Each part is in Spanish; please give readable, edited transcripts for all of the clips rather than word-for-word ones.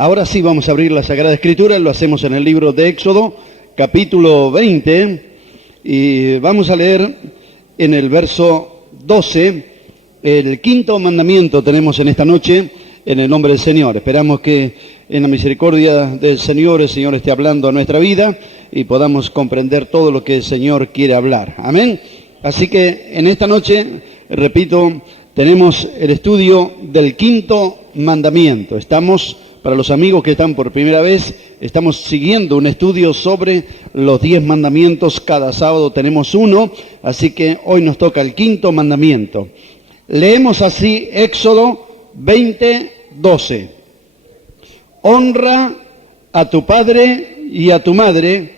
Ahora sí vamos a abrir la Sagrada Escritura, lo hacemos en el libro de Éxodo, capítulo 20, y vamos a leer en el verso 12, el quinto mandamiento tenemos en esta noche, en el nombre del Señor. Esperamos que en la misericordia del Señor, el Señor esté hablando a nuestra vida y podamos comprender todo lo que el Señor quiere hablar. Amén. Así que en esta noche, repito, tenemos el estudio del quinto mandamiento. Estamos, para los amigos que están por primera vez, estamos siguiendo un estudio sobre los 10 mandamientos. Cada sábado tenemos uno, así que hoy nos toca el quinto mandamiento. Leemos así Éxodo 20:12. Honra a tu padre y a tu madre,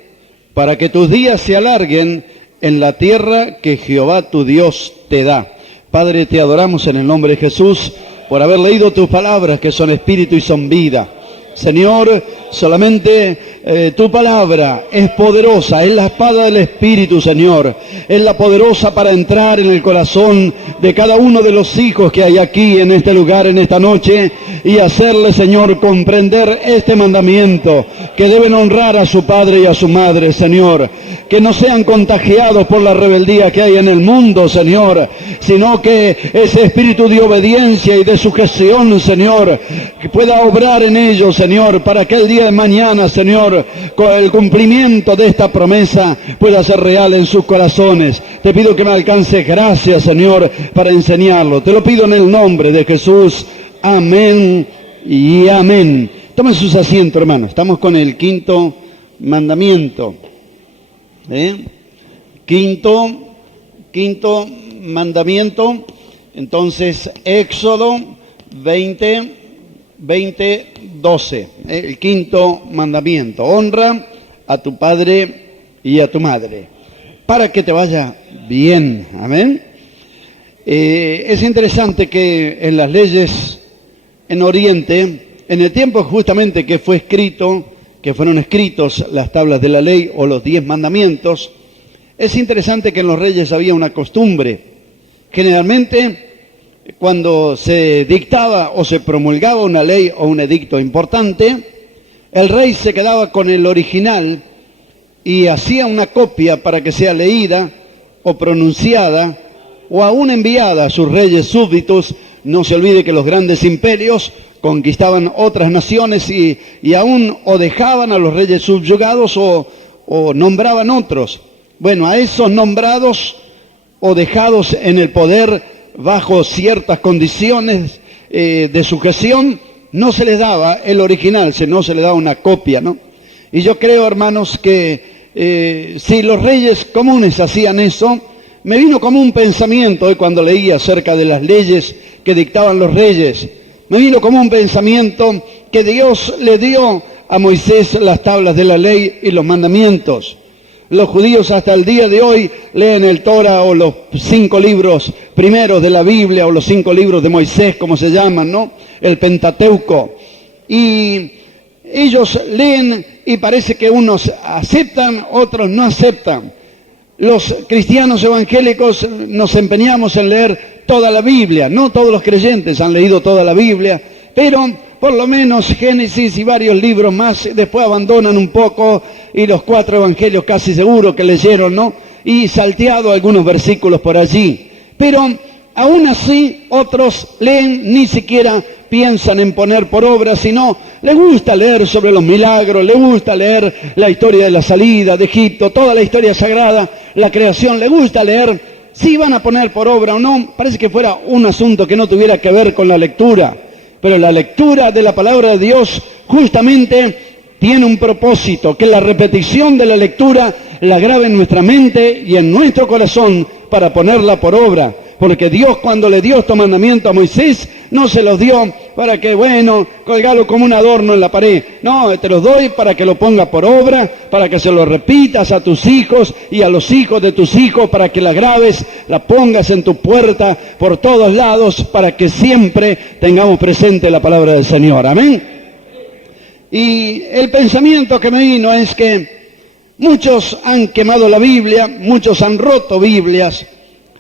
para que tus días se alarguen en la tierra que Jehová tu Dios te da. Padre, te adoramos en el nombre de Jesús por haber leído tus palabras que son espíritu y son vida. Señor, solamente tu palabra es poderosa, es la espada del Espíritu, Señor. Es la poderosa para entrar en el corazón de cada uno de los hijos que hay aquí en este lugar, en esta noche, y hacerle, Señor, comprender este mandamiento, que deben honrar a su padre y a su madre, Señor. Que no sean contagiados por la rebeldía que hay en el mundo, Señor, sino que ese espíritu de obediencia y de sujeción, Señor, que pueda obrar en ellos, Señor, para que el día de mañana, Señor, con el cumplimiento de esta promesa pueda ser real en sus corazones. Te pido que me alcances gracias, Señor, para enseñarlo. Te lo pido en el nombre de Jesús. Amén y amén. Tomen sus asientos, hermanos. Estamos con el quinto mandamiento. Quinto mandamiento. Entonces, Éxodo 20:12. El quinto mandamiento. Honra a tu padre y a tu madre, para que te vaya bien. Amén. Es interesante que en las leyes en Oriente, en el tiempo justamente que fue escrito, que fueron escritos las tablas de la ley o los 10 mandamientos, es interesante que en los reyes había una costumbre. Generalmente, cuando se dictaba o se promulgaba una ley o un edicto importante, el rey se quedaba con el original y hacía una copia para que sea leída o pronunciada o aún enviada a sus reyes súbditos. No se olvide que los grandes imperios conquistaban otras naciones y aún o dejaban a los reyes subyugados o nombraban otros. Bueno, a esos nombrados o dejados en el poder bajo ciertas condiciones de sujeción, no se les daba el original, no se les daba una copia, ¿no? Y yo creo, hermanos, que si los reyes comunes hacían eso, me vino como un pensamiento hoy cuando leí acerca de las leyes que dictaban los reyes. Me vino como un pensamiento que Dios le dio a Moisés las tablas de la ley y los mandamientos. Los judíos hasta el día de hoy leen el Torah o los 5 libros primeros de la Biblia o los 5 libros de Moisés, como se llaman, ¿no? El Pentateuco. Y ellos leen y parece que unos aceptan, otros no aceptan. Los cristianos evangélicos nos empeñamos en leer toda la Biblia. No todos los creyentes han leído toda la Biblia, pero por lo menos Génesis y varios libros más. Después abandonan un poco y los 4 evangelios casi seguro que leyeron, ¿no? Y salteado algunos versículos por allí. Pero aún así otros leen, ni siquiera piensan en poner por obra, sino les gusta leer sobre los milagros, les gusta leer la historia de la salida de Egipto, toda la historia sagrada, la creación, les gusta leer. Si van a poner por obra o no, parece que fuera un asunto que no tuviera que ver con la lectura. Pero la lectura de la palabra de Dios justamente tiene un propósito, que la repetición de la lectura la grabe en nuestra mente y en nuestro corazón para ponerla por obra. Porque Dios, cuando le dio estos mandamientos a Moisés, no se los dio para que, bueno, colgarlo como un adorno en la pared. No, te los doy para que lo pongas por obra, para que se lo repitas a tus hijos y a los hijos de tus hijos, para que la grabes, la pongas en tu puerta por todos lados, para que siempre tengamos presente la palabra del Señor. Amén. Y el pensamiento que me vino es que muchos han quemado la Biblia, muchos han roto Biblias.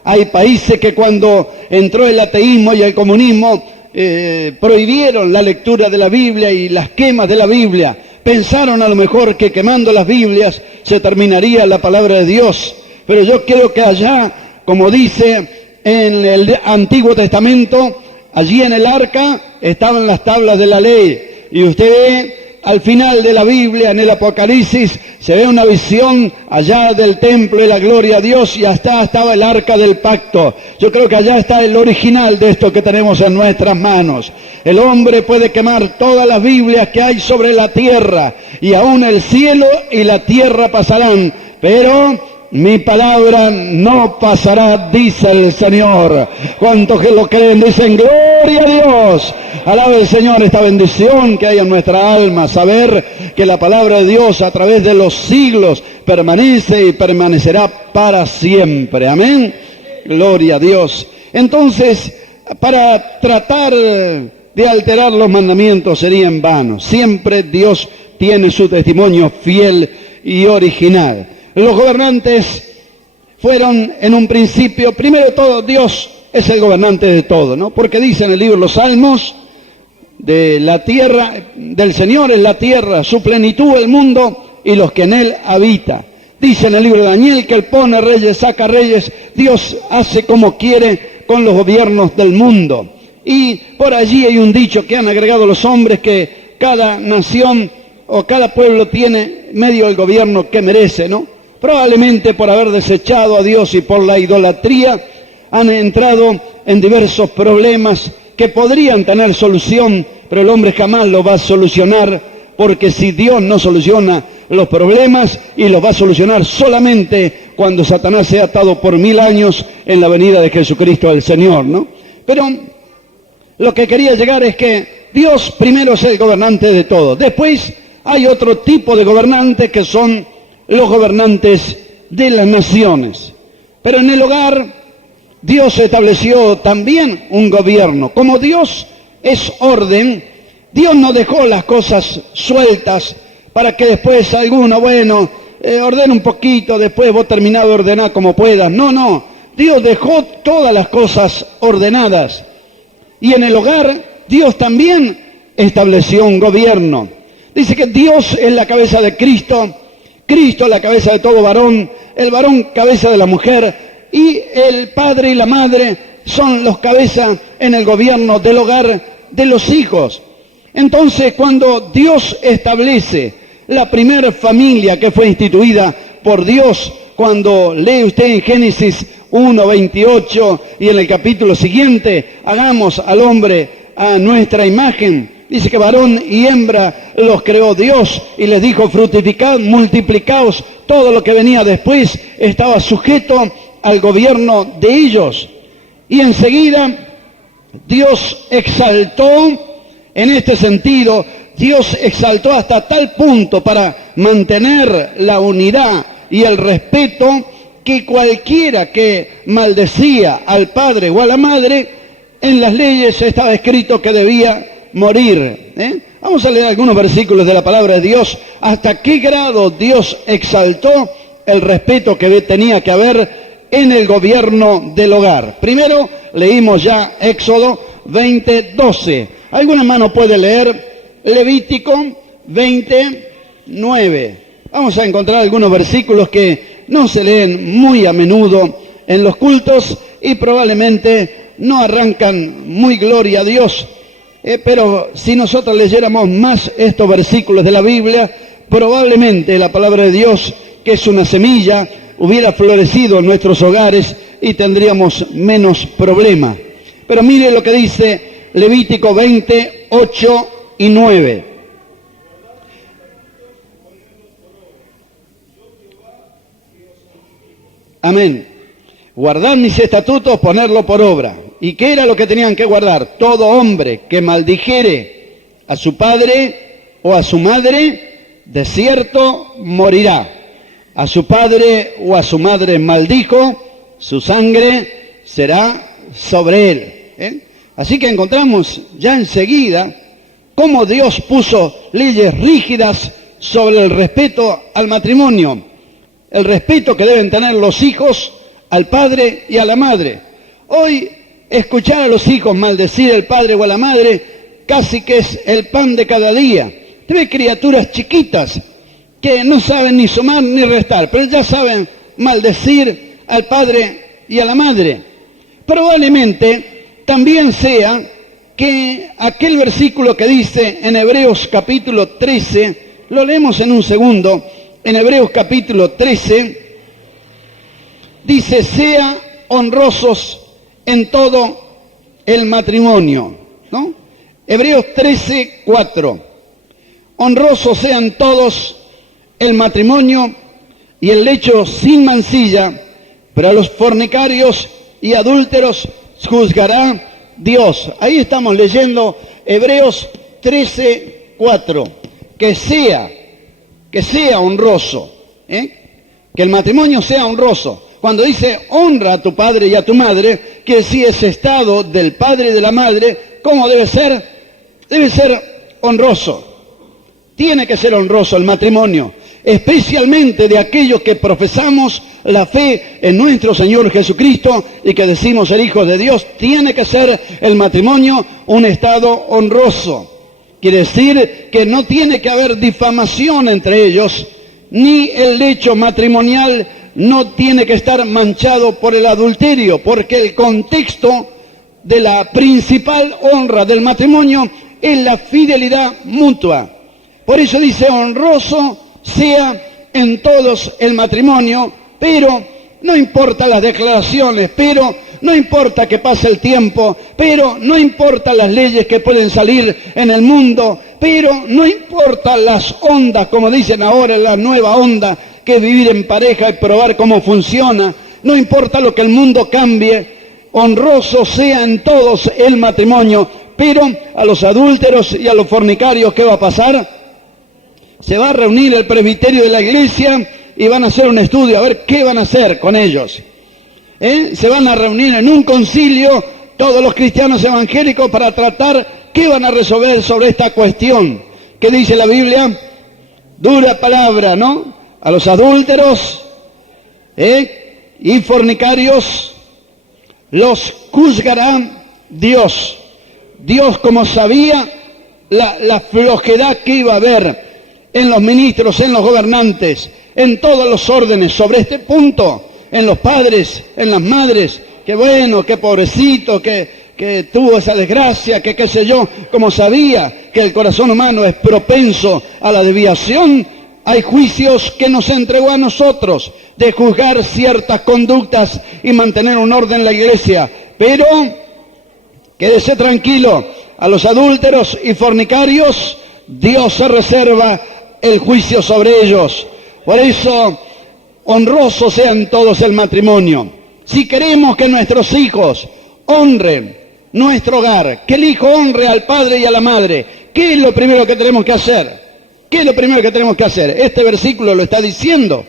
Hay países que cuando entró el ateísmo y el comunismo prohibieron la lectura de la Biblia y las quemas de la Biblia. Pensaron a lo mejor que quemando las Biblias se terminaría la palabra de Dios. Pero yo creo que allá, como dice en el Antiguo Testamento, allí en el arca estaban las tablas de la ley. Y usted ve al final de la Biblia, en el Apocalipsis, se ve una visión allá del templo de la gloria a Dios y hasta estaba el arca del pacto. Yo creo que allá está el original de esto que tenemos en nuestras manos. El hombre puede quemar todas las Biblias que hay sobre la tierra y aún el cielo y la tierra pasarán, pero mi palabra no pasará, dice el Señor. ¿Cuántos que lo creen dicen gloria a Dios? Alabe el Señor esta bendición que hay en nuestra alma, saber que la palabra de Dios a través de los siglos permanece y permanecerá para siempre. Amén. Gloria a Dios. Entonces, para tratar de alterar los mandamientos sería en vano. Siempre Dios tiene su testimonio fiel y original. Los gobernantes fueron en un principio, primero de todo, Dios es el gobernante de todo, ¿no? Porque dice en el libro de los Salmos, de la tierra, del Señor es la tierra, su plenitud el mundo y los que en él habitan. Dice en el libro de Daniel que él pone reyes, saca reyes, Dios hace como quiere con los gobiernos del mundo. Y por allí hay un dicho que han agregado los hombres, que cada nación o cada pueblo tiene medio el gobierno que merece, ¿no? Probablemente por haber desechado a Dios y por la idolatría han entrado en diversos problemas que podrían tener solución, pero el hombre jamás lo va a solucionar, porque si Dios no soluciona los problemas, y los va a solucionar solamente cuando Satanás sea atado por 1000 años en la venida de Jesucristo el Señor, ¿no? Pero lo que quería llegar es que Dios primero es el gobernante de todo. Después hay otro tipo de gobernantes que son los gobernantes de las naciones. Pero en el hogar Dios estableció también un gobierno. Como Dios es orden, Dios no dejó las cosas sueltas para que después alguno, ordena un poquito, después vos terminás de ordenar como puedas. No, Dios dejó todas las cosas ordenadas. Y en el hogar Dios también estableció un gobierno. Dice que Dios es la cabeza de Cristo, Cristo es la cabeza de todo varón, el varón cabeza de la mujer, y el padre y la madre son los cabezas en el gobierno del hogar de los hijos. Entonces, cuando Dios establece la primera familia que fue instituida por Dios, cuando lee usted en Génesis 1:28 y en el capítulo siguiente, hagamos al hombre a nuestra imagen, dice que varón y hembra los creó Dios y les dijo: fructificad, multiplicaos. Todo lo que venía después estaba sujeto al gobierno de ellos. Y enseguida Dios exaltó, en este sentido, Dios exaltó hasta tal punto para mantener la unidad y el respeto, que cualquiera que maldecía al padre o a la madre, en las leyes estaba escrito que debía morir. Vamos a leer algunos versículos de la palabra de Dios. Hasta qué grado Dios exaltó el respeto que tenía que haber en el gobierno del hogar. Primero leímos ya Éxodo 20:12. ¿Alguna mano puede leer Levítico 20:9? Vamos a encontrar algunos versículos que no se leen muy a menudo en los cultos y probablemente no arrancan muy gloria a Dios. Pero si nosotros leyéramos más estos versículos de la Biblia, probablemente la palabra de Dios, que es una semilla, hubiera florecido en nuestros hogares y tendríamos menos problema. Pero mire lo que dice Levítico 20:8 y 9. Amén. Guardar mis estatutos, ponerlo por obra. ¿Y qué era lo que tenían que guardar? Todo hombre que maldijere a su padre o a su madre, de cierto morirá. A su padre o a su madre maldijo, su sangre será sobre él. Así que encontramos ya enseguida cómo Dios puso leyes rígidas sobre el respeto al matrimonio, el respeto que deben tener los hijos al padre y a la madre. Hoy escuchar a los hijos maldecir al padre o a la madre casi que es el pan de cada día. Usted ve criaturas chiquitas que no saben ni sumar ni restar, pero ya saben maldecir al padre y a la madre. Probablemente también sea que aquel versículo que dice en Hebreos capítulo 13, lo leemos en un segundo, en Hebreos capítulo 13, dice, sea honrosos en todo el matrimonio, ¿no? Hebreos 13, 4. Honrosos sean todos el matrimonio y el lecho sin mancilla, pero a los fornicarios y adúlteros juzgará Dios. Ahí estamos leyendo Hebreos 13, 4. Que sea honroso, que el matrimonio sea honroso. Cuando dice honra a tu padre y a tu madre, que si ese estado del padre y de la madre, ¿cómo debe ser? Debe ser honroso. Tiene que ser honroso el matrimonio, especialmente de aquellos que profesamos la fe en nuestro Señor Jesucristo y que decimos ser hijos de Dios. Tiene que ser el matrimonio un estado honroso. Quiere decir que no tiene que haber difamación entre ellos, ni el lecho matrimonial no tiene que estar manchado por el adulterio, porque el contexto de la principal honra del matrimonio es la fidelidad mutua. Por eso dice, honroso sea en todos el matrimonio, pero no importa las declaraciones, pero no importa que pase el tiempo, pero no importa las leyes que pueden salir en el mundo, pero no importa las ondas, como dicen ahora, la nueva onda, que es vivir en pareja y probar cómo funciona, no importa lo que el mundo cambie, honroso sea en todos el matrimonio, pero a los adúlteros y a los fornicarios, ¿qué va a pasar? Se va a reunir el presbiterio de la iglesia y van a hacer un estudio a ver qué van a hacer con ellos. Se van a reunir en un concilio todos los cristianos evangélicos para tratar qué van a resolver sobre esta cuestión. ¿Qué dice la Biblia? Dura palabra, ¿no? A los adúlteros y fornicarios los juzgará Dios. Dios, como sabía la flojedad que iba a haber en los ministros, en los gobernantes, en todos los órdenes sobre este punto, en los padres, en las madres, que bueno, que pobrecito, que tuvo esa desgracia, que qué sé yo, como sabía que el corazón humano es propenso a la desviación, hay juicios que nos entregó a nosotros de juzgar ciertas conductas y mantener un orden en la iglesia. Pero quédese tranquilo, a los adúlteros y fornicarios Dios se reserva el juicio sobre ellos. Por eso, honrosos sean todos el matrimonio. Si queremos que nuestros hijos honren nuestro hogar, que el hijo honre al padre y a la madre, ¿qué es lo primero que tenemos que hacer? ¿Qué es lo primero que tenemos que hacer? Este versículo lo está diciendo,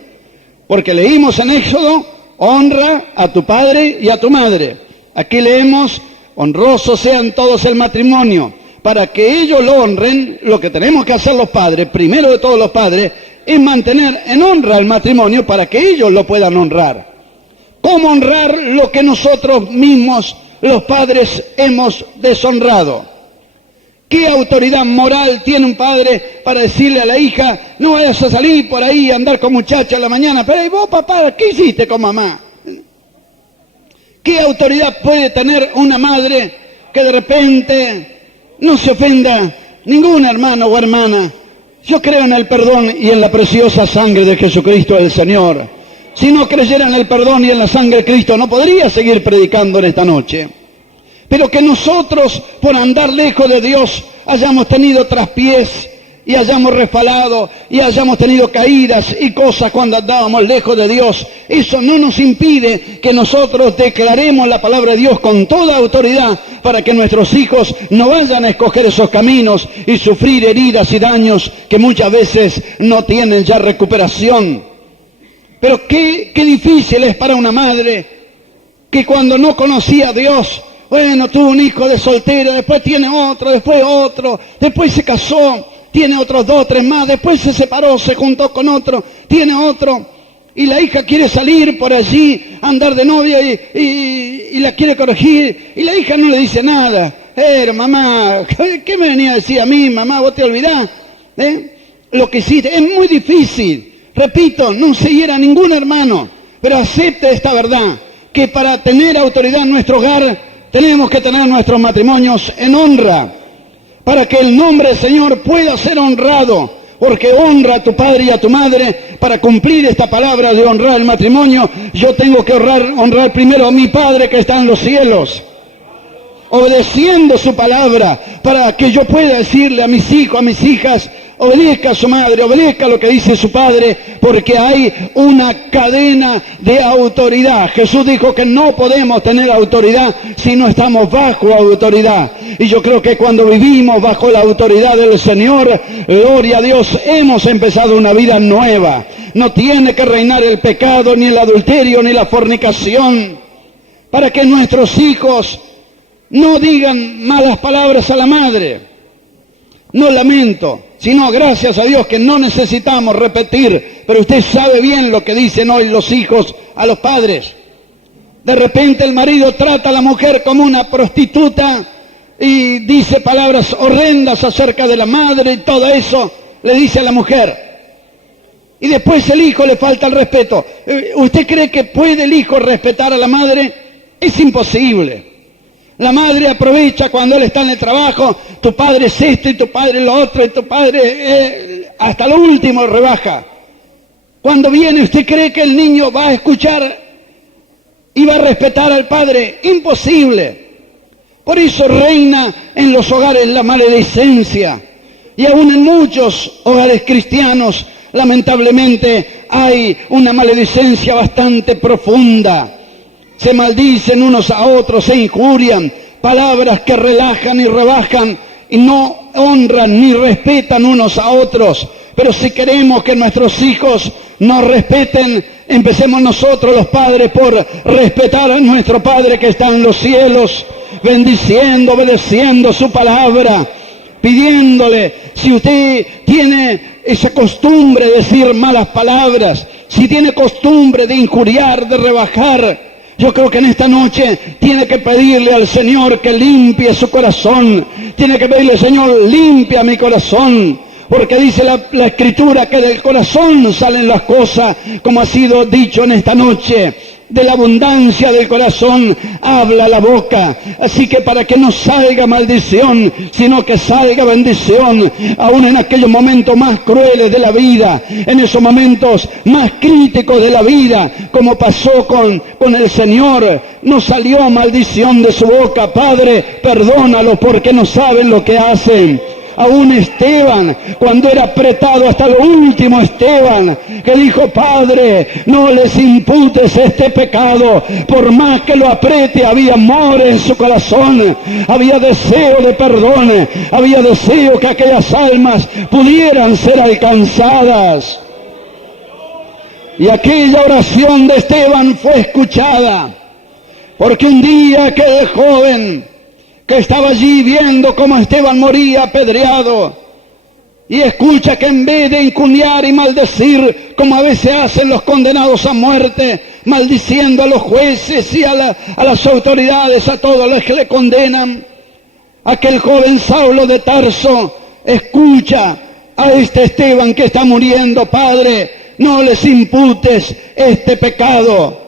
porque leímos en Éxodo, honra a tu padre y a tu madre. Aquí leemos, honrosos sean todos el matrimonio. Para que ellos lo honren, lo que tenemos que hacer los padres, primero de todos los padres, es mantener en honra el matrimonio para que ellos lo puedan honrar. ¿Cómo honrar lo que nosotros mismos, los padres, hemos deshonrado? ¿Qué autoridad moral tiene un padre para decirle a la hija, no vayas a salir por ahí a andar con muchachas a la mañana? Pero ¿y vos, papá, qué hiciste con mamá? ¿Qué autoridad puede tener una madre que de repente no se ofenda ningún hermano o hermana? Yo creo en el perdón y en la preciosa sangre de Jesucristo el Señor. Si no creyera en el perdón y en la sangre de Cristo, no podría seguir predicando en esta noche. Pero que nosotros, por andar lejos de Dios, hayamos tenido traspiés y hayamos resbalado y hayamos tenido caídas y cosas cuando andábamos lejos de Dios, eso no nos impide que nosotros declaremos la palabra de Dios con toda autoridad para que nuestros hijos no vayan a escoger esos caminos y sufrir heridas y daños que muchas veces no tienen ya recuperación. Pero qué difícil es para una madre que cuando no conocía a Dios, bueno, tuvo un hijo de soltera, después tiene otro, después se casó, tiene otros 2 o 3 más, después se separó, se juntó con otro, tiene otro. Y la hija quiere salir por allí, andar de novia y la quiere corregir. Y la hija no le dice nada. Pero mamá, ¿qué me venía a decir a mí, mamá? ¿Vos te olvidás? Lo que hiciste es muy difícil. Repito, no se hiera ningún hermano, pero acepte esta verdad, que para tener autoridad en nuestro hogar, tenemos que tener nuestros matrimonios en honra, para que el nombre del Señor pueda ser honrado. Porque honra a tu padre y a tu madre. Para cumplir esta palabra de honrar el matrimonio, yo tengo que honrar primero a mi Padre que está en los cielos, obedeciendo su palabra, para que yo pueda decirle a mis hijos, a mis hijas, obedezca a su madre, obedezca lo que dice su padre, porque hay una cadena de autoridad. Jesús dijo que no podemos tener autoridad si no estamos bajo autoridad. Y yo creo que cuando vivimos bajo la autoridad del Señor, gloria a Dios, hemos empezado una vida nueva. No tiene que reinar el pecado, ni el adulterio, ni la fornicación, para que nuestros hijos no digan malas palabras a la madre. No lamento, sino gracias a Dios que no necesitamos repetir, pero usted sabe bien lo que dicen hoy los hijos a los padres. De repente el marido trata a la mujer como una prostituta y dice palabras horrendas acerca de la madre y todo eso le dice a la mujer. Y después el hijo le falta el respeto. ¿Usted cree que puede el hijo respetar a la madre? Es imposible. La madre aprovecha cuando él está en el trabajo, tu padre es esto y tu padre lo otro y tu padre hasta lo último rebaja. Cuando viene, ¿usted cree que el niño va a escuchar y va a respetar al padre? Imposible. Por eso reina en los hogares la maledicencia. Y aún en muchos hogares cristianos, lamentablemente, hay una maledicencia bastante profunda. Se maldicen unos a otros, se injurian, palabras que relajan y rebajan y no honran ni respetan unos a otros. Pero si queremos que nuestros hijos nos respeten, empecemos nosotros los padres por respetar a nuestro Padre que está en los cielos, bendiciendo, obedeciendo su palabra, pidiéndole. Si usted tiene esa costumbre de decir malas palabras, si tiene costumbre de injuriar, de rebajar, yo creo que en esta noche tiene que pedirle al Señor que limpie su corazón. Tiene que pedirle, Señor, limpia mi corazón. Porque dice la Escritura que del corazón salen las cosas, como ha sido dicho en esta noche. De la abundancia del corazón habla la boca. Así que para que no salga maldición, sino que salga bendición, aún en aquellos momentos más crueles de la vida, en esos momentos más críticos de la vida, como pasó con el Señor, no salió maldición de su boca. Padre, perdónalo porque no saben lo que hacen. Aún Esteban, cuando era apretado hasta lo último, Esteban, que dijo, Padre, no les imputes este pecado. Por más que lo apriete, había amor en su corazón, había deseo de perdón, había deseo que aquellas almas pudieran ser alcanzadas. Y aquella oración de Esteban fue escuchada, porque un día aquel joven que estaba allí viendo cómo Esteban moría apedreado, y escucha que en vez de encuñar y maldecir, como a veces hacen los condenados a muerte, maldiciendo a los jueces y a las autoridades, a todos los que le condenan, aquel joven Saulo de Tarso escucha a este Esteban que está muriendo, Padre, no les imputes este pecado.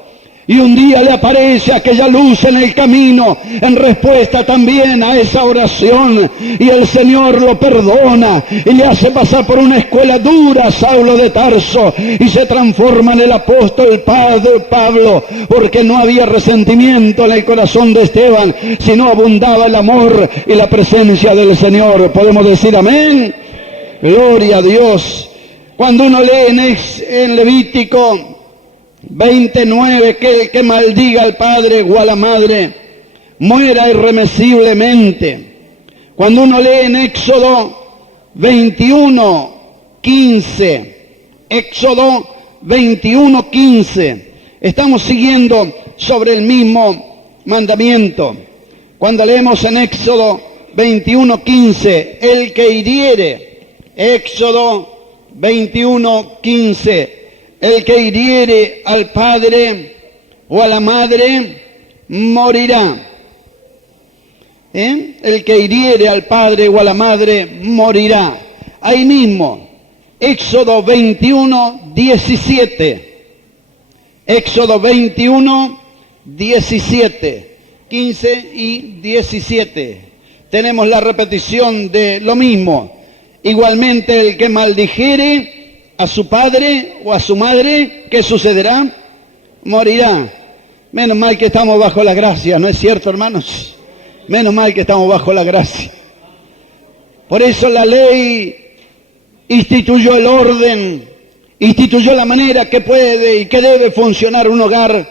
Y un día le aparece aquella luz en el camino, en respuesta también a esa oración, y el Señor lo perdona y le hace pasar por una escuela dura, Saulo de Tarso, y se transforma en el apóstol Pablo, porque no había resentimiento en el corazón de Esteban, sino abundaba el amor y la presencia del Señor. ¿Podemos decir amén? Gloria a Dios. Cuando uno lee en Levítico 29, que el que maldiga al padre o a la madre muera irremisiblemente. Cuando uno lee en Éxodo 21, 15, Éxodo 21, 15, estamos siguiendo sobre el mismo mandamiento. Cuando leemos en Éxodo 21, 15, el que hiriere, Éxodo 21, 15, El que hiriere al padre o a la madre morirá. El que hiriere al padre o a la madre morirá. Ahí mismo, Éxodo 21, 17. Éxodo 21, 17. 15 y 17. Tenemos la repetición de lo mismo. Igualmente el que maldijere a su padre o a su madre, ¿qué sucederá? Morirá. Menos mal que estamos bajo la gracia, ¿no es cierto, hermanos? Menos mal que estamos bajo la gracia. Por eso la ley instituyó el orden, instituyó la manera que puede y que debe funcionar un hogar.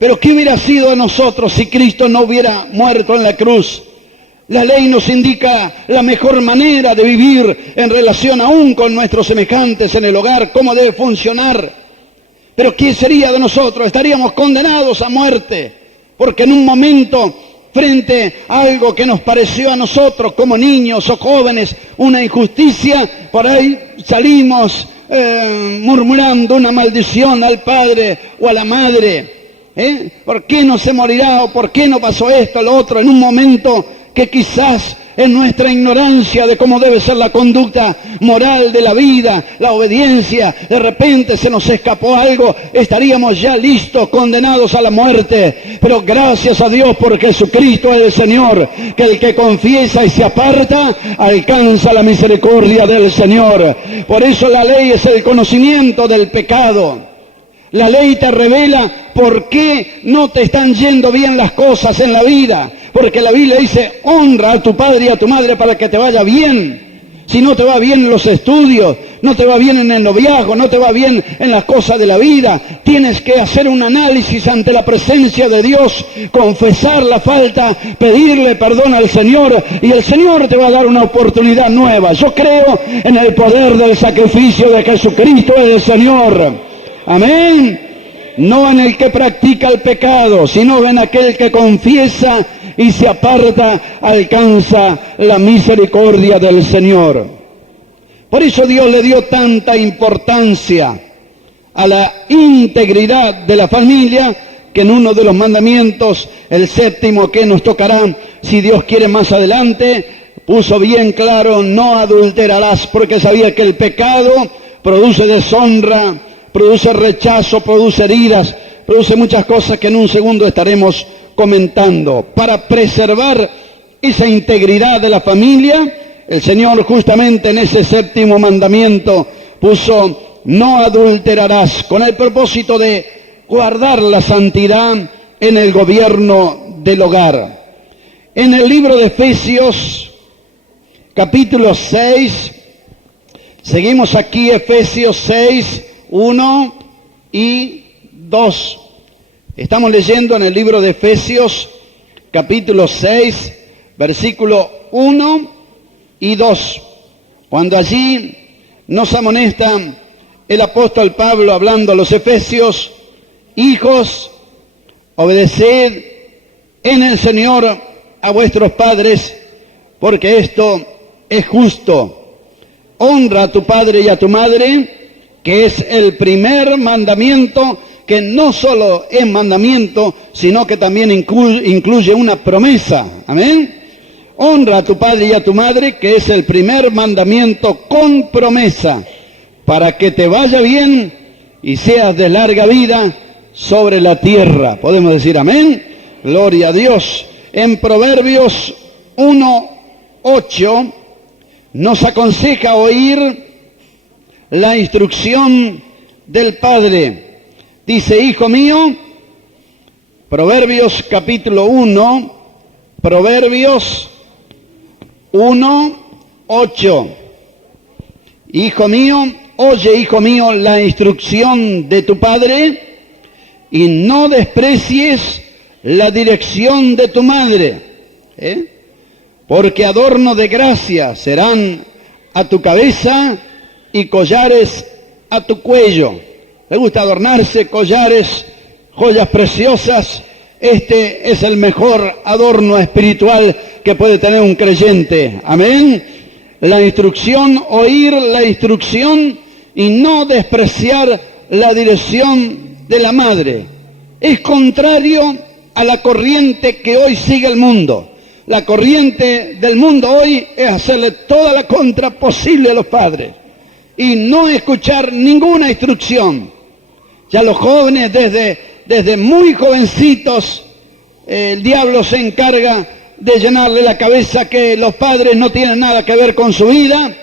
Pero ¿qué hubiera sido de nosotros si Cristo no hubiera muerto en la cruz? La ley nos indica la mejor manera de vivir en relación aún con nuestros semejantes en el hogar, cómo debe funcionar. Pero ¿qué sería de nosotros? Estaríamos condenados a muerte, porque en un momento, frente a algo que nos pareció a nosotros como niños o jóvenes una injusticia, por ahí salimos murmurando una maldición al padre o a la madre. ¿Por qué no se morirá o por qué no pasó esto, lo otro, en un momento que quizás en nuestra ignorancia de cómo debe ser la conducta moral de la vida, la obediencia, de repente se nos escapó algo, estaríamos ya listos, condenados a la muerte. Pero gracias a Dios por Jesucristo es el Señor, que el que confiesa y se aparta, alcanza la misericordia del Señor. Por eso la ley es el conocimiento del pecado. La ley te revela por qué no te están yendo bien las cosas en la vida. Porque la Biblia dice, honra a tu padre y a tu madre para que te vaya bien. Si no te va bien en los estudios, no te va bien en el noviazgo, no te va bien en las cosas de la vida, tienes que hacer un análisis ante la presencia de Dios, confesar la falta, pedirle perdón al Señor, y el Señor te va a dar una oportunidad nueva. Yo creo en el poder del sacrificio de Jesucristo el Señor. Amén. No en el que practica el pecado, sino en aquel que confiesa y se aparta, alcanza la misericordia del Señor. Por eso Dios le dio tanta importancia a la integridad de la familia, que en uno de los mandamientos, el séptimo que nos tocará, si Dios quiere más adelante, puso bien claro, no adulterarás, porque sabía que el pecado produce deshonra, produce rechazo, produce heridas, produce muchas cosas que en un segundo estaremos comentando. Para preservar esa integridad de la familia, el Señor justamente en ese séptimo mandamiento puso, no adulterarás, con el propósito de guardar la santidad en el gobierno del hogar. En el libro de Efesios, capítulo 6, seguimos aquí, Efesios 6, 1 y 2. Estamos leyendo en el libro de Efesios, capítulo 6, versículo 1 y 2. Cuando allí nos amonesta el apóstol Pablo hablando a los efesios, hijos, obedeced en el Señor a vuestros padres, porque esto es justo. Honra a tu padre y a tu madre, que es el primer mandamiento, que no solo es mandamiento, sino que también incluye una promesa. Amén. Honra a tu padre y a tu madre, que es el primer mandamiento con promesa, para que te vaya bien y seas de larga vida sobre la tierra. Podemos decir amén. Gloria a Dios. En Proverbios 1:8 nos aconseja oír la instrucción del Padre. Dice, hijo mío, Proverbios capítulo 1, Proverbios 1:8. Hijo mío, oye, hijo mío, la instrucción de tu padre y no desprecies la dirección de tu madre, porque adorno de gracia serán a tu cabeza y collares a tu cuello. ¿Le gusta adornarse? Collares, joyas preciosas. Este es el mejor adorno espiritual que puede tener un creyente. Amén. La instrucción, oír la instrucción y no despreciar la dirección de la madre. Es contrario a la corriente que hoy sigue el mundo. La corriente del mundo hoy es hacerle toda la contra posible a los padres y no escuchar ninguna instrucción. Ya los jóvenes desde muy jovencitos, el diablo se encarga de llenarle la cabeza que los padres no tienen nada que ver con su vida,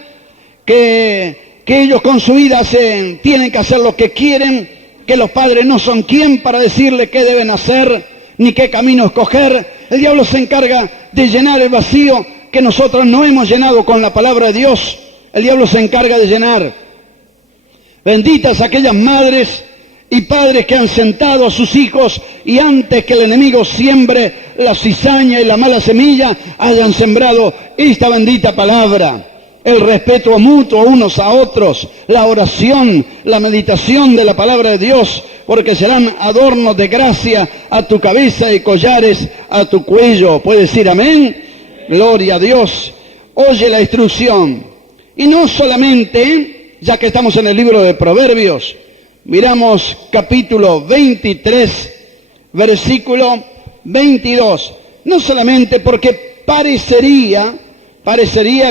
que ellos con su vida tienen que hacer lo que quieren, que los padres no son quien para decirle qué deben hacer ni qué camino escoger. El diablo se encarga de llenar el vacío que nosotros no hemos llenado con la palabra de Dios. El diablo se encarga de llenar. Benditas aquellas madres y padres que han sentado a sus hijos y antes que el enemigo siembre la cizaña y la mala semilla, hayan sembrado esta bendita palabra. El respeto mutuo unos a otros, la oración, la meditación de la palabra de Dios, porque serán adornos de gracia a tu cabeza y collares a tu cuello. ¿Puedes decir amén? Gloria a Dios. Oye la instrucción. Y no solamente, ya que estamos en el libro de Proverbios, miramos capítulo 23, versículo 22. No solamente porque parecería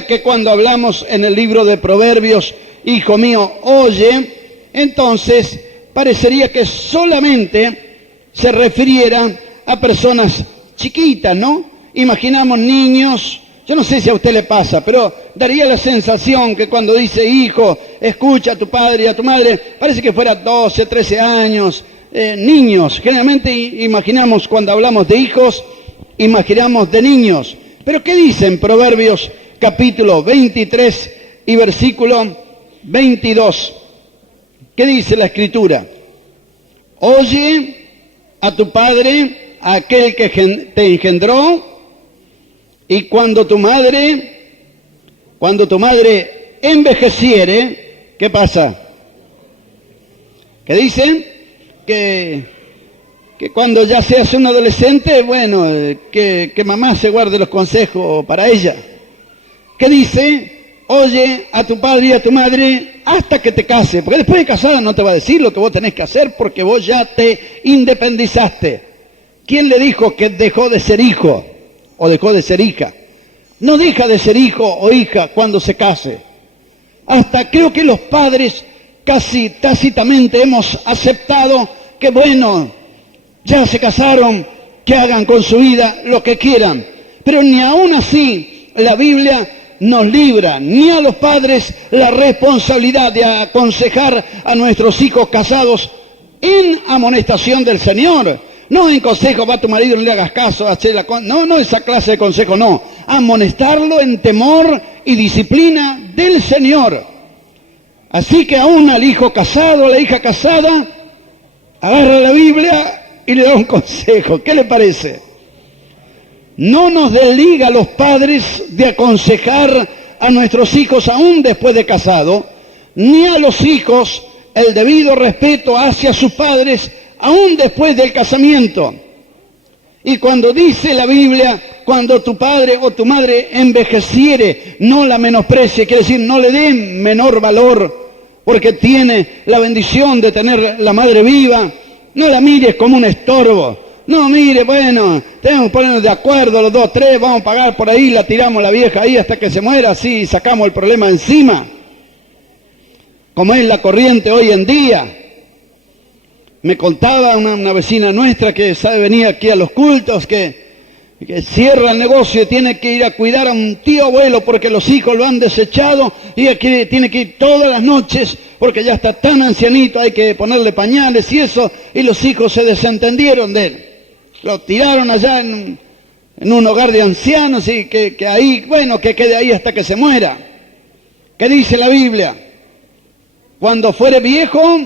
que cuando hablamos en el libro de Proverbios, hijo mío, oye, entonces parecería que solamente se refiriera a personas chiquitas, ¿no? Imaginamos niños, yo no sé si a usted le pasa, pero daría la sensación que cuando dice hijo, escucha a tu padre y a tu madre, parece que fuera 12, 13 años, niños. Generalmente imaginamos cuando hablamos de hijos, imaginamos de niños. Pero ¿qué dice en Proverbios capítulo 23 y versículo 22? ¿Qué dice la Escritura? Oye a tu padre, a aquel que te engendró, y cuando tu madre envejeciere, ¿qué pasa? ¿Qué dice? Que cuando ya seas un adolescente, bueno, que mamá se guarde los consejos para ella. ¿Qué dice? Oye a tu padre y a tu madre hasta que te cases, porque después de casada no te va a decir lo que vos tenés que hacer porque vos ya te independizaste. ¿Quién le dijo que dejó de ser hijo o dejó de ser hija? No deja de ser hijo o hija cuando se case. Hasta creo que los padres casi tácitamente hemos aceptado que bueno, ya se casaron, que hagan con su vida lo que quieran. Pero ni aún así la Biblia nos libra, ni a los padres, la responsabilidad de aconsejar a nuestros hijos casados en amonestación del Señor. No en consejo, va tu marido, no le hagas caso, no esa clase de consejo, no. Amonestarlo en temor y disciplina del Señor. Así que aún al hijo casado, a la hija casada, agarra la Biblia y le da un consejo. ¿Qué le parece? No nos desliga a los padres de aconsejar a nuestros hijos aún después de casado, ni a los hijos el debido respeto hacia sus padres aún después del casamiento. Y cuando dice la Biblia, cuando tu padre o tu madre envejeciere, no la menosprecie, quiere decir no le den menor valor, porque tiene la bendición de tener la madre viva. No la mires como un estorbo. No, mire, bueno, tenemos que ponernos de acuerdo los dos, tres, vamos a pagar por ahí, la tiramos la vieja ahí hasta que se muera, así sacamos el problema encima. Como es la corriente hoy en día. Me contaba una vecina nuestra que venía aquí a los cultos, que cierra el negocio y tiene que ir a cuidar a un tío abuelo porque los hijos lo han desechado y tiene que ir todas las noches porque ya está tan ancianito, hay que ponerle pañales y eso, y los hijos se desentendieron de él. Lo tiraron allá en un hogar de ancianos y que ahí, bueno, que quede ahí hasta que se muera. ¿Qué dice la Biblia? Cuando fuere viejo,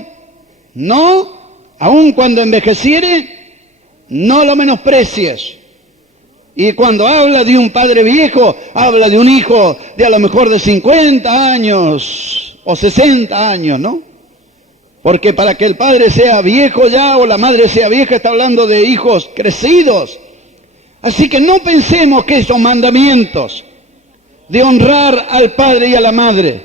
no, aun cuando envejeciere, no lo menosprecies. Y cuando habla de un padre viejo, habla de un hijo de a lo mejor de 50 años o 60 años, ¿no? Porque para que el padre sea viejo ya o la madre sea vieja, está hablando de hijos crecidos. Así que no pensemos que esos mandamientos de honrar al padre y a la madre,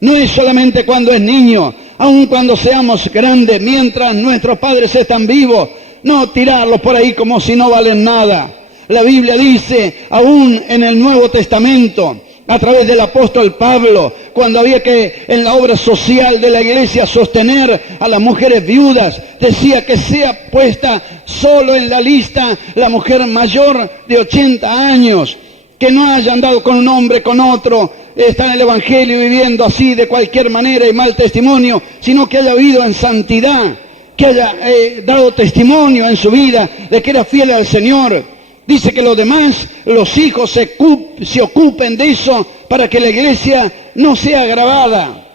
No es solamente cuando es niño, aun cuando seamos grandes, mientras nuestros padres están vivos, no tirarlos por ahí como si no valen nada. La Biblia dice, aún en el Nuevo Testamento, a través del apóstol Pablo, cuando había que en la obra social de la iglesia sostener a las mujeres viudas, decía que sea puesta solo en la lista la mujer mayor de 80 años, que no haya andado con un hombre, con otro, está en el Evangelio viviendo así de cualquier manera y mal testimonio, sino que haya vivido en santidad, que haya dado testimonio en su vida de que era fiel al Señor. Dice que los demás, los hijos, se ocupen de eso para que la iglesia no sea agravada.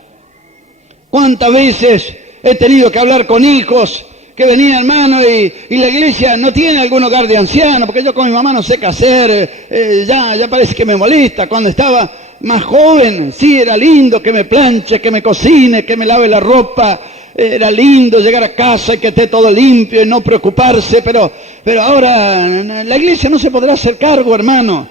¿Cuántas veces he tenido que hablar con hijos que venían, hermano, y la iglesia no tiene algún hogar de ancianos, porque yo con mi mamá no sé qué hacer, ya parece que me molesta. Cuando estaba más joven, sí, era lindo que me planche, que me cocine, que me lave la ropa. Era lindo llegar a casa y que esté todo limpio y no preocuparse, pero ahora la iglesia no se podrá hacer cargo, hermano.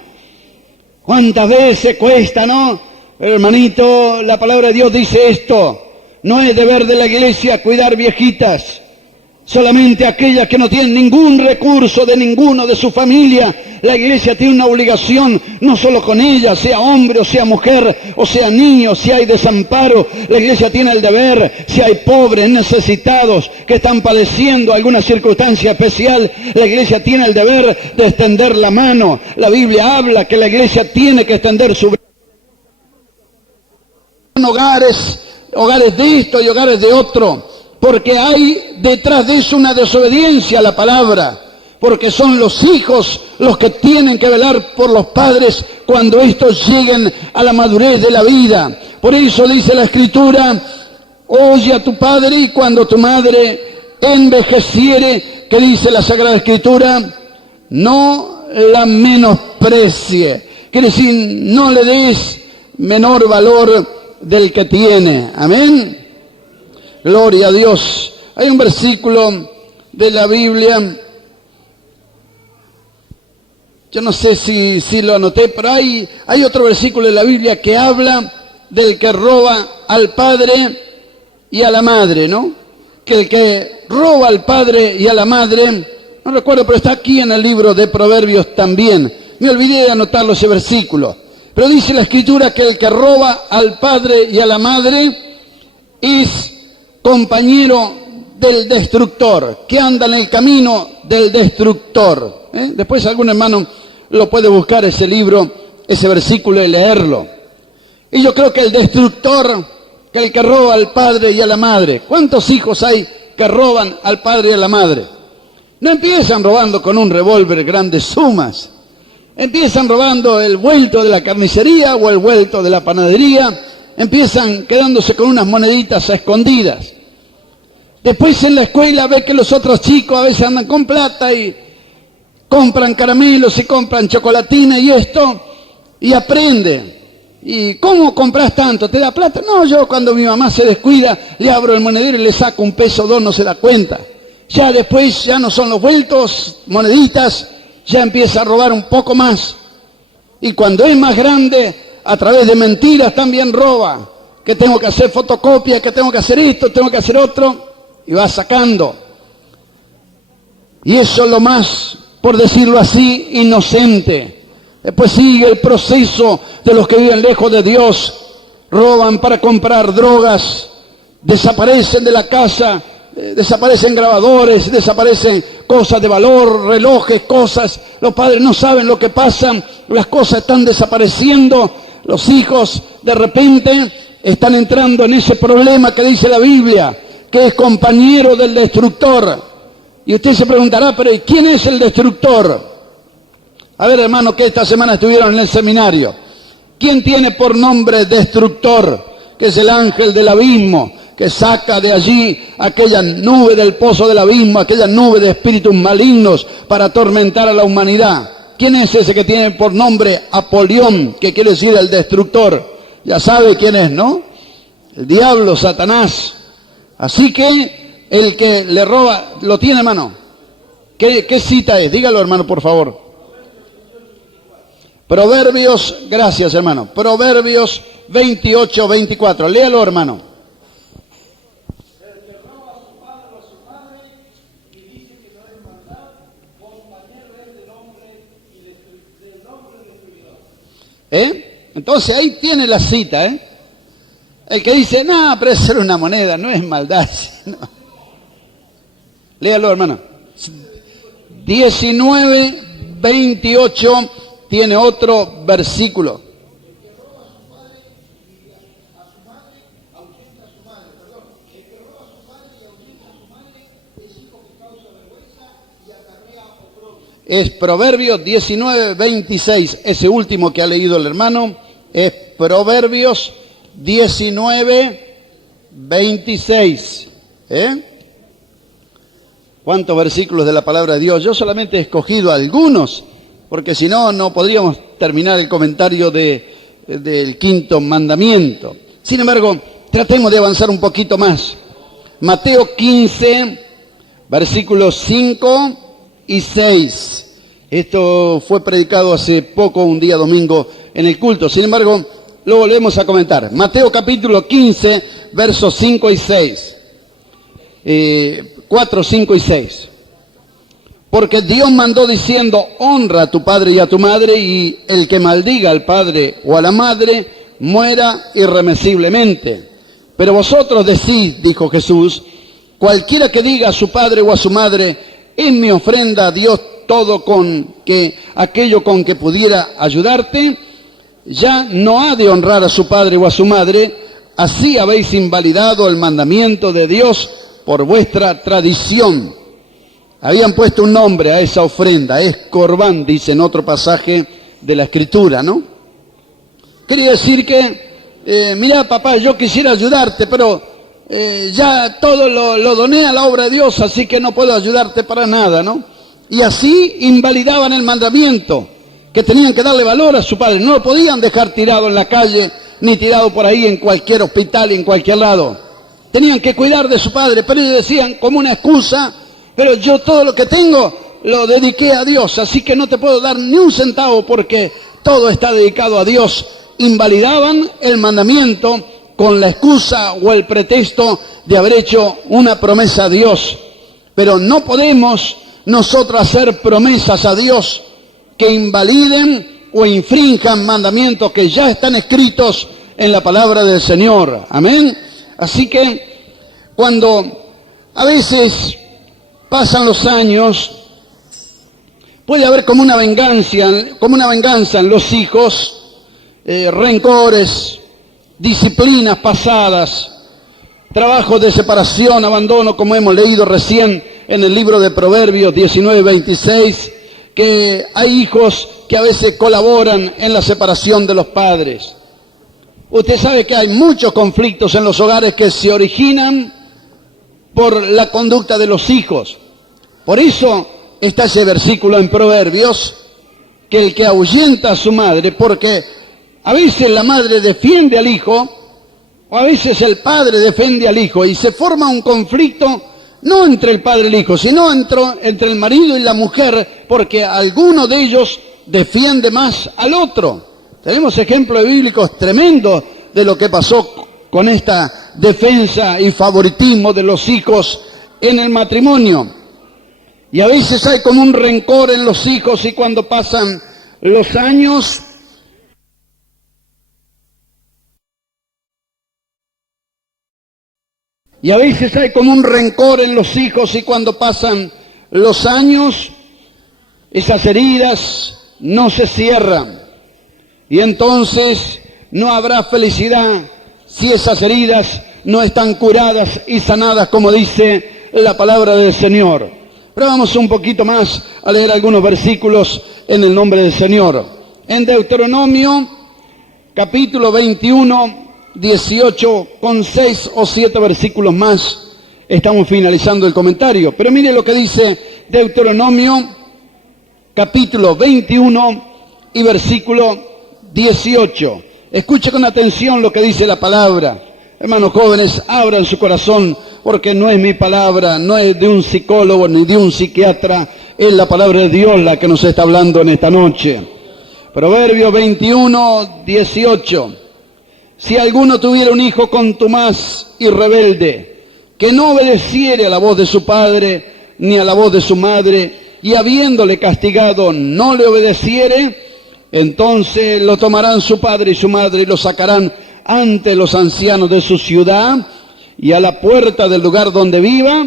¿Cuántas veces cuesta, no? Hermanito, la palabra de Dios dice esto: no es deber de la iglesia cuidar viejitas, solamente aquellas que no tienen ningún recurso de ninguno de su familia. La iglesia tiene una obligación, no solo con ella, sea hombre o sea mujer, o sea niño, si hay desamparo. La iglesia tiene el deber, si hay pobres, necesitados, que están padeciendo alguna circunstancia especial, la iglesia tiene el deber de extender la mano. La Biblia habla que la iglesia tiene que extender su hogares de esto y hogares de otro, porque hay detrás de eso una desobediencia a la palabra, porque son los hijos los que tienen que velar por los padres cuando estos lleguen a la madurez de la vida. Por eso dice la Escritura: oye a tu padre y cuando tu madre envejeciere, que dice la Sagrada Escritura, no la menosprecie. Quiere decir, no le des menor valor del que tiene. Amén. Gloria a Dios. Hay un versículo de la Biblia, yo no sé si lo anoté, pero hay otro versículo de la Biblia que habla del que roba al padre y a la madre, ¿no? Que el que roba al padre y a la madre, no recuerdo, pero está aquí en el libro de Proverbios también. Me olvidé de anotarlo ese versículo. Pero dice la Escritura que el que roba al padre y a la madre es compañero del destructor, que anda en el camino del destructor. Después algún hermano lo puede buscar ese libro, ese versículo y leerlo. Y yo creo que el destructor, que el que roba al padre y a la madre. ¿Cuántos hijos hay que roban al padre y a la madre? No empiezan robando con un revólver grandes sumas. Empiezan robando el vuelto de la carnicería o el vuelto de la panadería. Empiezan quedándose con unas moneditas escondidas. Después en la escuela ve que los otros chicos a veces andan con plata y compran caramelos y compran chocolatina y esto, y aprende. ¿Y cómo compras tanto? ¿Te da plata? No, yo cuando mi mamá se descuida le abro el monedero y le saco un peso o dos, no se da cuenta. Ya después ya no son los vueltos, moneditas, ya empieza a robar un poco más. Y cuando es más grande, a través de mentiras también roba. Que tengo que hacer fotocopias, que tengo que hacer esto, tengo que hacer otro, y va sacando. Y eso es lo más, por decirlo así, inocente. Después sigue el proceso de los que viven lejos de Dios. Roban para comprar drogas, desaparecen de la casa, desaparecen grabadores, desaparecen cosas de valor, relojes, cosas. Los padres no saben lo que pasa, las cosas están desapareciendo. Los hijos de repente están entrando en ese problema que dice la Biblia, que es compañero del destructor. Y usted se preguntará, pero ¿y quién es el destructor? A ver, hermano, que esta semana estuvieron en el seminario. ¿Quién tiene por nombre destructor? Que es el ángel del abismo, que saca de allí aquella nube del pozo del abismo, aquella nube de espíritus malignos para atormentar a la humanidad. ¿Quién es ese que tiene por nombre Apolión, que quiere decir el destructor? Ya sabe quién es, ¿no? El diablo, Satanás. Así que el que le roba, ¿lo tiene, hermano? ¿Qué cita es? Dígalo, hermano, por favor. Proverbios, gracias, hermano. Proverbios 28, 24. Léalo, hermano. Entonces ahí tiene la cita, El que dice, no, pero eso era una moneda, no es maldad. No. Léalo, hermano. 19, 28 tiene otro versículo. Es Proverbios 19, 26. Ese último que ha leído el hermano es Proverbios 19, 26. ¿Cuántos versículos de la palabra de Dios? Yo solamente he escogido algunos, porque si no, no podríamos terminar el comentario del quinto mandamiento. Sin embargo, tratemos de avanzar un poquito más. Mateo 15, versículos 5 y 6. Esto fue predicado hace poco, un día domingo, en el culto. Sin embargo, lo volvemos a comentar. Mateo capítulo 15, versos 5 y 6. 4, 5 y 6. Porque Dios mandó diciendo, honra a tu padre y a tu madre, y el que maldiga al padre o a la madre, muera irremisiblemente. Pero vosotros decís, dijo Jesús, cualquiera que diga a su padre o a su madre, en mi ofrenda a Dios todo aquello con que pudiera ayudarte, ya no ha de honrar a su padre o a su madre. Así habéis invalidado el mandamiento de Dios por vuestra tradición. Habían puesto un nombre a esa ofrenda, es Corbán, dice en otro pasaje de la Escritura, ¿no? Quería decir que, mira papá, yo quisiera ayudarte, pero ya todo lo doné a la obra de Dios, así que no puedo ayudarte para nada, ¿no? Y así invalidaban el mandamiento, que tenían que darle valor a su padre. No lo podían dejar tirado en la calle, ni tirado por ahí en cualquier hospital y en cualquier lado. Tenían que cuidar de su padre, pero ellos decían como una excusa, pero yo todo lo que tengo lo dediqué a Dios, así que no te puedo dar ni un centavo porque todo está dedicado a Dios. Invalidaban el mandamiento con la excusa o el pretexto de haber hecho una promesa a Dios. Pero no podemos nosotros hacer promesas a Dios que invaliden o infrinjan mandamientos que ya están escritos en la palabra del Señor. Amén. Así que cuando a veces pasan los años, puede haber como una venganza en los hijos, rencores, disciplinas pasadas, trabajos de separación, abandono, como hemos leído recién en el libro de Proverbios 19, 26, que hay hijos que a veces colaboran en la separación de los padres. Usted sabe que hay muchos conflictos en los hogares que se originan por la conducta de los hijos. Por eso está ese versículo en Proverbios, que el que ahuyenta a su madre, porque a veces la madre defiende al hijo, o a veces el padre defiende al hijo, y se forma un conflicto no entre el padre y el hijo, sino entre el marido y la mujer, porque alguno de ellos defiende más al otro. Tenemos ejemplos bíblicos tremendos de lo que pasó con esta defensa y favoritismo de los hijos en el matrimonio. Y a veces hay como un rencor en los hijos, y cuando pasan los años, esas heridas no se cierran. Y entonces no habrá felicidad si esas heridas no están curadas y sanadas, como dice la palabra del Señor. Pero vamos un poquito más a leer algunos versículos en el nombre del Señor. En Deuteronomio, capítulo 21, 18, con 6 o 7 versículos más, estamos finalizando el comentario. Pero mire lo que dice Deuteronomio, capítulo 21 y versículo 18. Escuche con atención lo que dice la palabra. Hermanos jóvenes, abran su corazón, porque no es mi palabra, no es de un psicólogo ni de un psiquiatra, es la palabra de Dios la que nos está hablando en esta noche. Proverbios 21, 18. Si alguno tuviera un hijo contumaz y rebelde, que no obedeciere a la voz de su padre ni a la voz de su madre, y habiéndole castigado no le obedeciere, entonces lo tomarán su padre y su madre y lo sacarán ante los ancianos de su ciudad y a la puerta del lugar donde viva,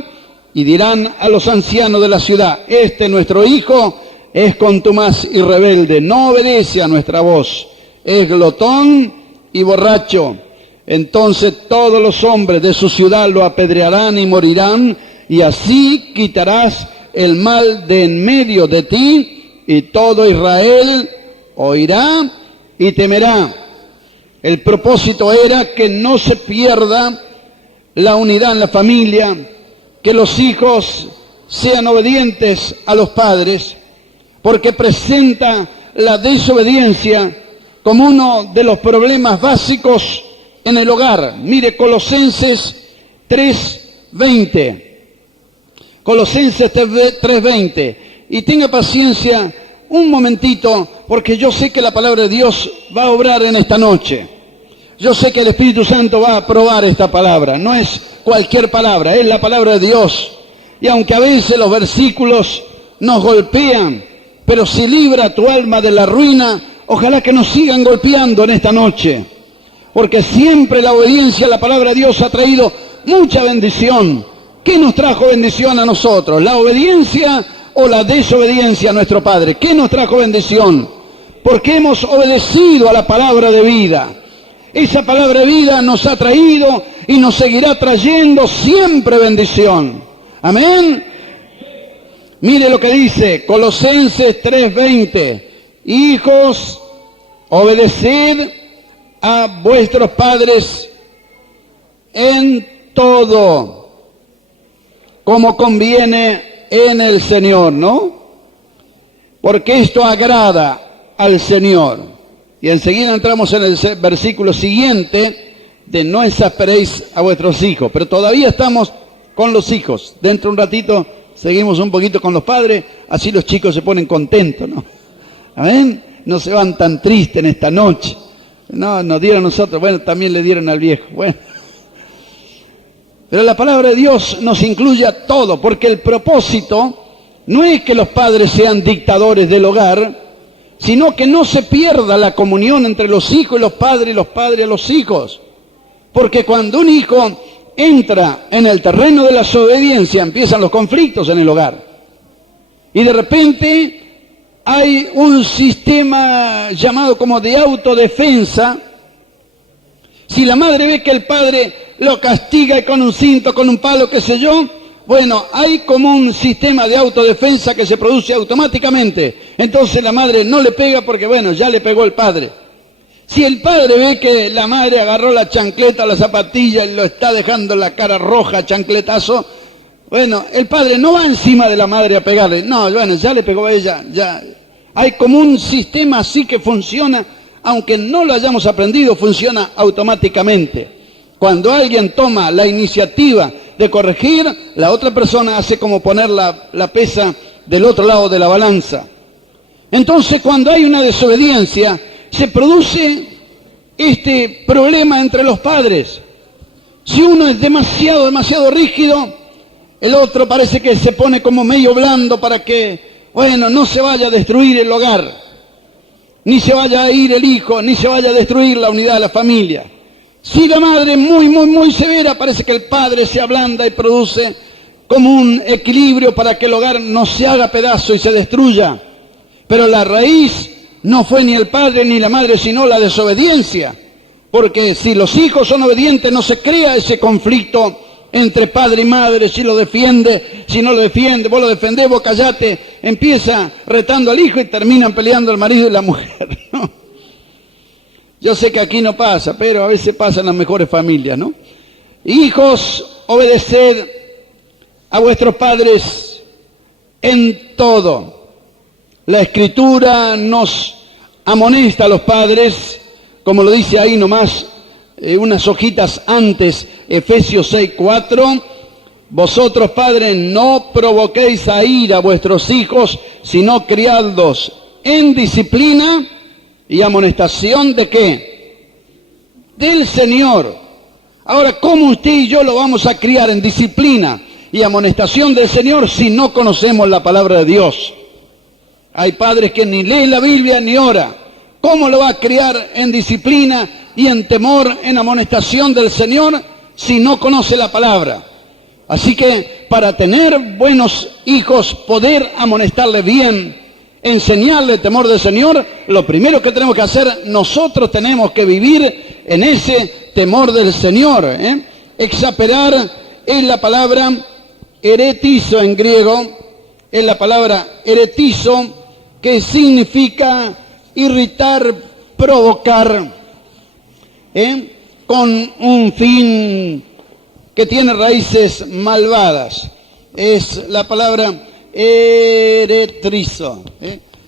y dirán a los ancianos de la ciudad: este nuestro hijo es contumaz y rebelde, no obedece a nuestra voz, es glotón y borracho. Entonces todos los hombres de su ciudad lo apedrearán y morirán, y así quitarás el mal de en medio de ti, y todo Israel oirá y temerá. El propósito era que no se pierda la unidad en la familia, que los hijos sean obedientes a los padres, porque presenta la desobediencia como uno de los problemas básicos en el hogar. Mire Colosenses 3:20. Colosenses 3:20. Y tenga paciencia un momentito, porque yo sé que la palabra de Dios va a obrar en esta noche. Yo sé que el Espíritu Santo va a aprobar esta palabra. No es cualquier palabra, es la palabra de Dios. Y aunque a veces los versículos nos golpean, pero si libra tu alma de la ruina, ojalá que nos sigan golpeando en esta noche. Porque siempre la obediencia a la palabra de Dios ha traído mucha bendición. ¿Qué nos trajo bendición a nosotros? ¿La obediencia o la desobediencia a nuestro Padre? ¿Qué nos trajo bendición? Porque hemos obedecido a la palabra de vida. Esa palabra de vida nos ha traído y nos seguirá trayendo siempre bendición. Amén. Mire lo que dice Colosenses 3:20. Hijos, obedeced a vuestros padres en todo, como conviene en el Señor, ¿no? Porque esto agrada al Señor. Y enseguida entramos en el versículo siguiente de no exasperéis a vuestros hijos. Pero todavía estamos con los hijos. Dentro de un ratito seguimos un poquito con los padres, así los chicos se ponen contentos, ¿no? Amén. No se van tan tristes en esta noche. No, nos dieron a nosotros, bueno, también le dieron al viejo. Bueno. Pero la palabra de Dios nos incluye a todo, porque el propósito no es que los padres sean dictadores del hogar, sino que no se pierda la comunión entre los hijos y los padres a los hijos. Porque cuando un hijo entra en el terreno de la desobediencia, empiezan los conflictos en el hogar. Y de repente hay un sistema llamado como de autodefensa. Si la madre ve que el padre lo castiga con un cinto, con un palo, qué sé yo, bueno, hay como un sistema de autodefensa que se produce automáticamente. Entonces la madre no le pega porque, bueno, ya le pegó el padre. Si el padre ve que la madre agarró la chancleta, la zapatilla y lo está dejando la cara roja, chancletazo, bueno, el padre no va encima de la madre a pegarle. No, bueno, ya le pegó a ella, ya. Hay como un sistema así que funciona, aunque no lo hayamos aprendido, funciona automáticamente. Cuando alguien toma la iniciativa de corregir, la otra persona hace como poner la pesa del otro lado de la balanza. Entonces, cuando hay una desobediencia, se produce este problema entre los padres. Si uno es demasiado rígido, el otro parece que se pone como medio blando para que, bueno, no se vaya a destruir el hogar, ni se vaya a ir el hijo, ni se vaya a destruir la unidad de la familia. Si la madre es muy severa, parece que el padre se ablanda y produce como un equilibrio para que el hogar no se haga pedazo y se destruya. Pero la raíz no fue ni el padre ni la madre, sino la desobediencia. Porque si los hijos son obedientes, no se crea ese conflicto entre padre y madre, si lo defiende, si no lo defiende, vos lo defendés, vos callate, empieza retando al hijo y terminan peleando el marido y la mujer, ¿no? Yo sé que aquí no pasa, pero a veces pasa en las mejores familias, ¿no? Hijos, obedeced a vuestros padres en todo. La Escritura nos amonesta a los padres, como lo dice ahí nomás, unas hojitas antes, Efesios 6:4. Vosotros, padres, no provoquéis a ira a vuestros hijos, sino criadlos en disciplina y amonestación de qué? del Señor. Ahora, ¿cómo usted y yo lo vamos a criar en disciplina y amonestación del Señor si no conocemos la palabra de Dios? Hay padres que ni leen la Biblia ni oran. ¿Cómo lo va a criar en disciplina y en temor, en amonestación del Señor si no conoce la palabra? Así que para tener buenos hijos, poder amonestarle bien, enseñarle el temor del Señor, lo primero que tenemos que hacer, nosotros tenemos que vivir en ese temor del Señor. Exasperar es la palabra heretizo en griego, es la palabra heretizo, que significa irritar, provocar, con un fin que tiene raíces malvadas. Es la palabra eretrizo,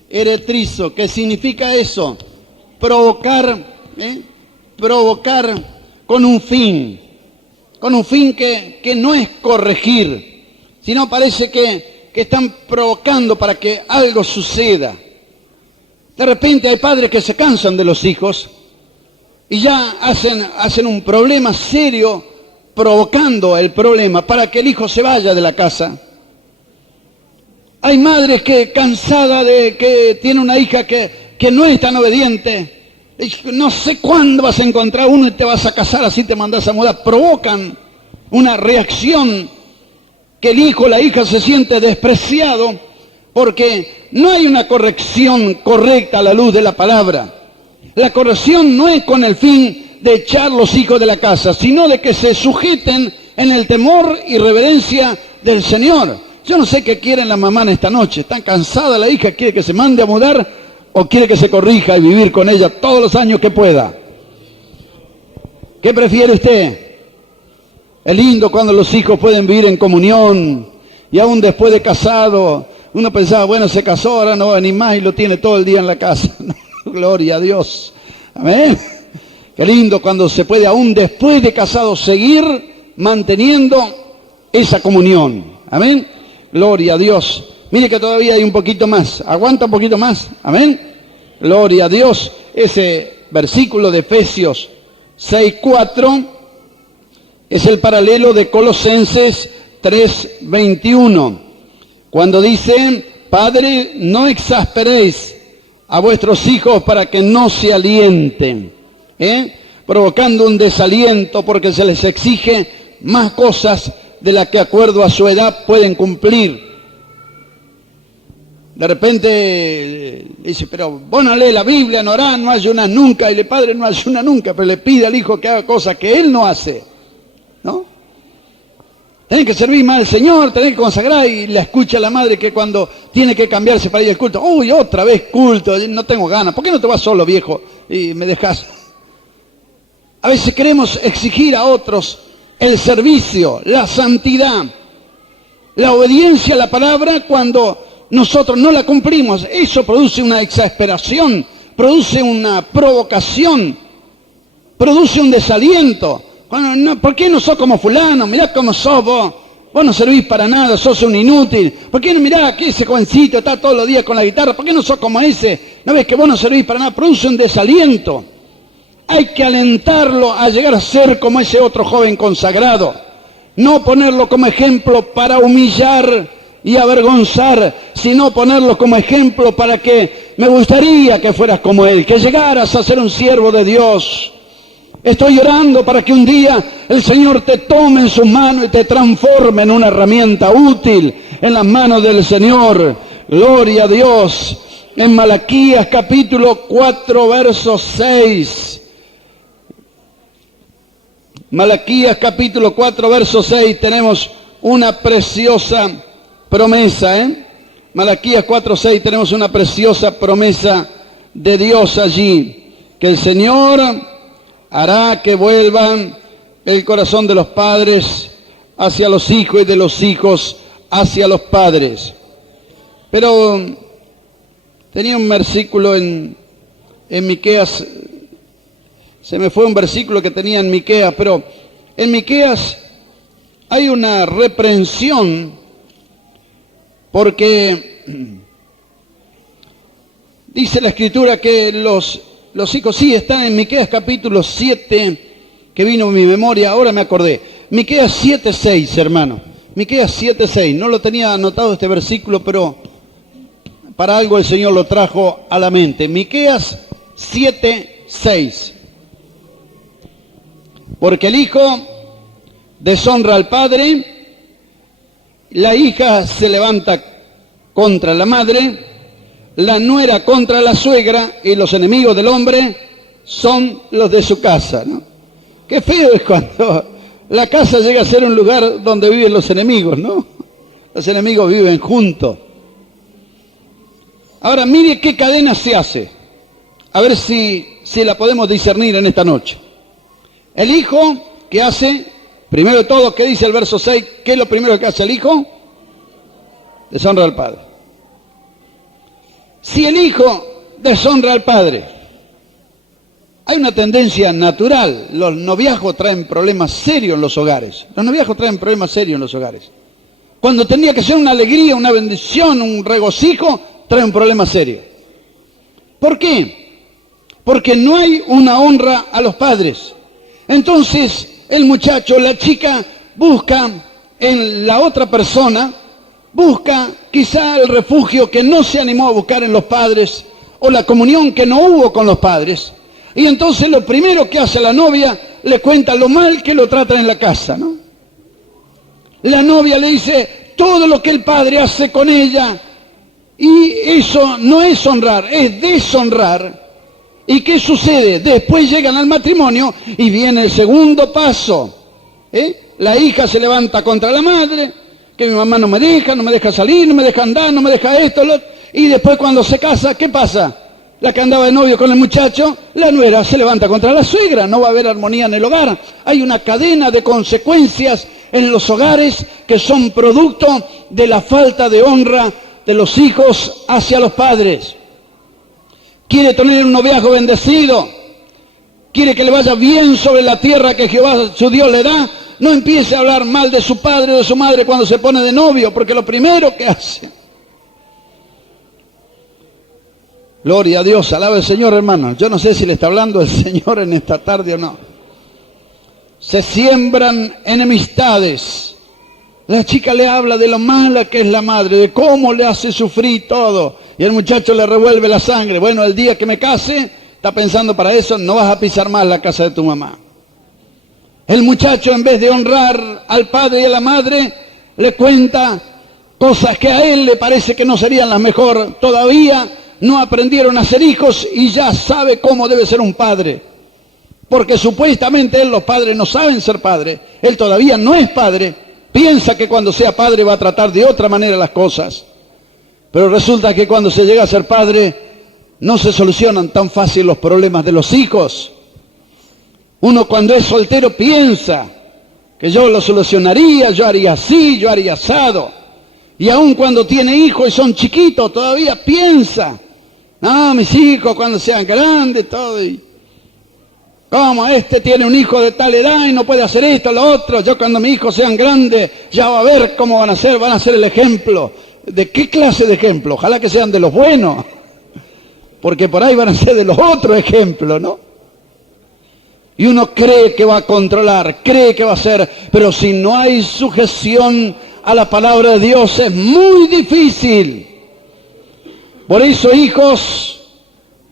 eretrizo, que significa eso, provocar, provocar con un fin que no es corregir, sino parece que están provocando para que algo suceda. De repente hay padres que se cansan de los hijos y ya hacen un problema serio, provocando el problema para que el hijo se vaya de la casa. Hay madres que cansada de que tiene una hija que no es tan obediente, no sé cuándo vas a encontrar uno y te vas a casar, así te mandas a mudar. Provocan una reacción que el hijo o la hija se siente despreciado porque no hay una corrección correcta a la luz de la palabra. La corrección no es con el fin de echar los hijos de la casa, sino de que se sujeten en el temor y reverencia del Señor. Yo no sé qué quieren las mamás esta noche. ¿Están cansada la hija? ¿Quiere que se mande a mudar o quiere que se corrija y vivir con ella todos los años que pueda? ¿Qué prefiere usted? Es lindo cuando los hijos pueden vivir en comunión y aún después de casado, uno pensaba, bueno, se casó, ahora no va ni más y lo tiene todo el día en la casa. Gloria a Dios. Amén. Qué lindo cuando se puede aún después de casado seguir manteniendo esa comunión. Amén. Gloria a Dios. Mire que todavía hay un poquito más. Aguanta un poquito más. Amén. Gloria a Dios. Ese versículo de Efesios 6:4 es el paralelo de Colosenses 3:21. Cuando dice, Padre, no exasperéis a vuestros hijos para que no se alienten, provocando un desaliento porque se les exige más cosas de las que acuerdo a su edad pueden cumplir. De repente dice, pero vos no lees la Biblia, no orás, no ayunas nunca, y el padre no ayuna nunca, pero le pide al hijo que haga cosas que él no hace, ¿no? Tenés que servir más al Señor, tenés que consagrar, y la escucha la madre que cuando tiene que cambiarse para ir al culto, uy, otra vez culto, no tengo ganas, ¿por qué no te vas solo, viejo, y me dejas? A veces queremos exigir a otros el servicio, la santidad, la obediencia a la palabra cuando nosotros no la cumplimos. Eso produce una exasperación, produce una provocación, produce un desaliento. ¿Por qué no sos como fulano? Mirá cómo sos vos. Vos no servís para nada, sos un inútil. ¿Por qué no mirá que ese jovencito está todos los días con la guitarra? ¿Por qué no sos como ese? ¿No ves que vos no servís para nada? Produce un desaliento. Hay que alentarlo a llegar a ser como ese otro joven consagrado. No ponerlo como ejemplo para humillar y avergonzar, sino ponerlo como ejemplo para que me gustaría que fueras como él, que llegaras a ser un siervo de Dios. Estoy orando para que un día el Señor te tome en sus manos y te transforme en una herramienta útil en las manos del Señor. Gloria a Dios. En Malaquías capítulo 4, verso 6. Malaquías capítulo 4, verso 6, tenemos una preciosa promesa, Malaquías 4, 6, tenemos una preciosa promesa de Dios allí, que el Señor hará que vuelvan el corazón de los padres hacia los hijos y de los hijos hacia los padres. Pero tenía un versículo en Miqueas, se me fue un versículo que tenía en Miqueas, pero en Miqueas hay una reprensión porque dice la Escritura que los los hijos, sí, están en Miqueas capítulo 7, que vino en mi memoria, ahora me acordé. Miqueas 7:6, hermano. Miqueas 7:6. No lo tenía anotado este versículo, pero para algo el Señor lo trajo a la mente. Miqueas 7:6. Porque el hijo deshonra al padre, la hija se levanta contra la madre, la nuera contra la suegra, y los enemigos del hombre son los de su casa, ¿no? Qué feo es cuando la casa llega a ser un lugar donde viven los enemigos, ¿no? Los enemigos viven juntos. Ahora, mire qué cadena se hace. A ver si la podemos discernir en esta noche. El hijo, ¿qué hace? Primero de todo, ¿qué dice el verso 6? ¿Qué es lo primero que hace el hijo? Deshonra al padre. Si el hijo deshonra al padre, hay una tendencia natural. Los noviazgos traen problemas serios en los hogares. Los noviazgos traen problemas serios en los hogares. Cuando tendría que ser una alegría, una bendición, un regocijo, trae un problema serio. ¿Por qué? Porque no hay una honra a los padres. Entonces, el muchacho, la chica, busca en la otra persona, busca quizá el refugio que no se animó a buscar en los padres, o la comunión que no hubo con los padres. Y entonces lo primero que hace la novia, le cuenta lo mal que lo tratan en la casa, ¿no? La novia le dice todo lo que el padre hace con ella, y eso no es honrar, es deshonrar. ¿Y qué sucede? Después llegan al matrimonio y viene el segundo paso. La hija se levanta contra la madre, que mi mamá no me deja salir, no me deja andar, no me deja esto, lo otro. Y después cuando se casa, ¿qué pasa? La que andaba de novio con el muchacho, la nuera se levanta contra la suegra, no va a haber armonía en el hogar. Hay una cadena de consecuencias en los hogares que son producto de la falta de honra de los hijos hacia los padres. Quiere tener un noviazgo bendecido, quiere que le vaya bien sobre la tierra que Jehová su Dios le da, no empiece a hablar mal de su padre o de su madre cuando se pone de novio, porque lo primero que hace. Gloria a Dios, alaba al Señor, hermano. Yo no sé si le está hablando el Señor en esta tarde o no. Se siembran enemistades. La chica le habla de lo mala que es la madre, de cómo le hace sufrir todo. Y el muchacho le revuelve la sangre. Bueno, el día que me case, está pensando para eso, no vas a pisar más la casa de tu mamá. El muchacho, en vez de honrar al padre y a la madre, le cuenta cosas que a él le parece que no serían las mejor. Todavía no aprendieron a ser hijos y ya sabe cómo debe ser un padre. Porque supuestamente los padres no saben ser padres. Él todavía no es padre. Piensa que cuando sea padre va a tratar de otra manera las cosas. Pero resulta que cuando se llega a ser padre, no se solucionan tan fácil los problemas de los hijos. Uno cuando es soltero piensa que yo lo solucionaría, yo haría así, yo haría asado. Y aun cuando tiene hijos y son chiquitos, todavía piensa, no, mis hijos cuando sean grandes, todo. Y ¿cómo? Este tiene un hijo de tal edad y no puede hacer esto, lo otro. Yo cuando mis hijos sean grandes, ya va a ver cómo van a ser el ejemplo. ¿De qué clase de ejemplo? Ojalá que sean de los buenos, porque por ahí van a ser de los otros ejemplos, ¿no? Y uno cree que va a controlar, cree que va a hacer, pero si no hay sujeción a la palabra de Dios es muy difícil. Por eso, hijos,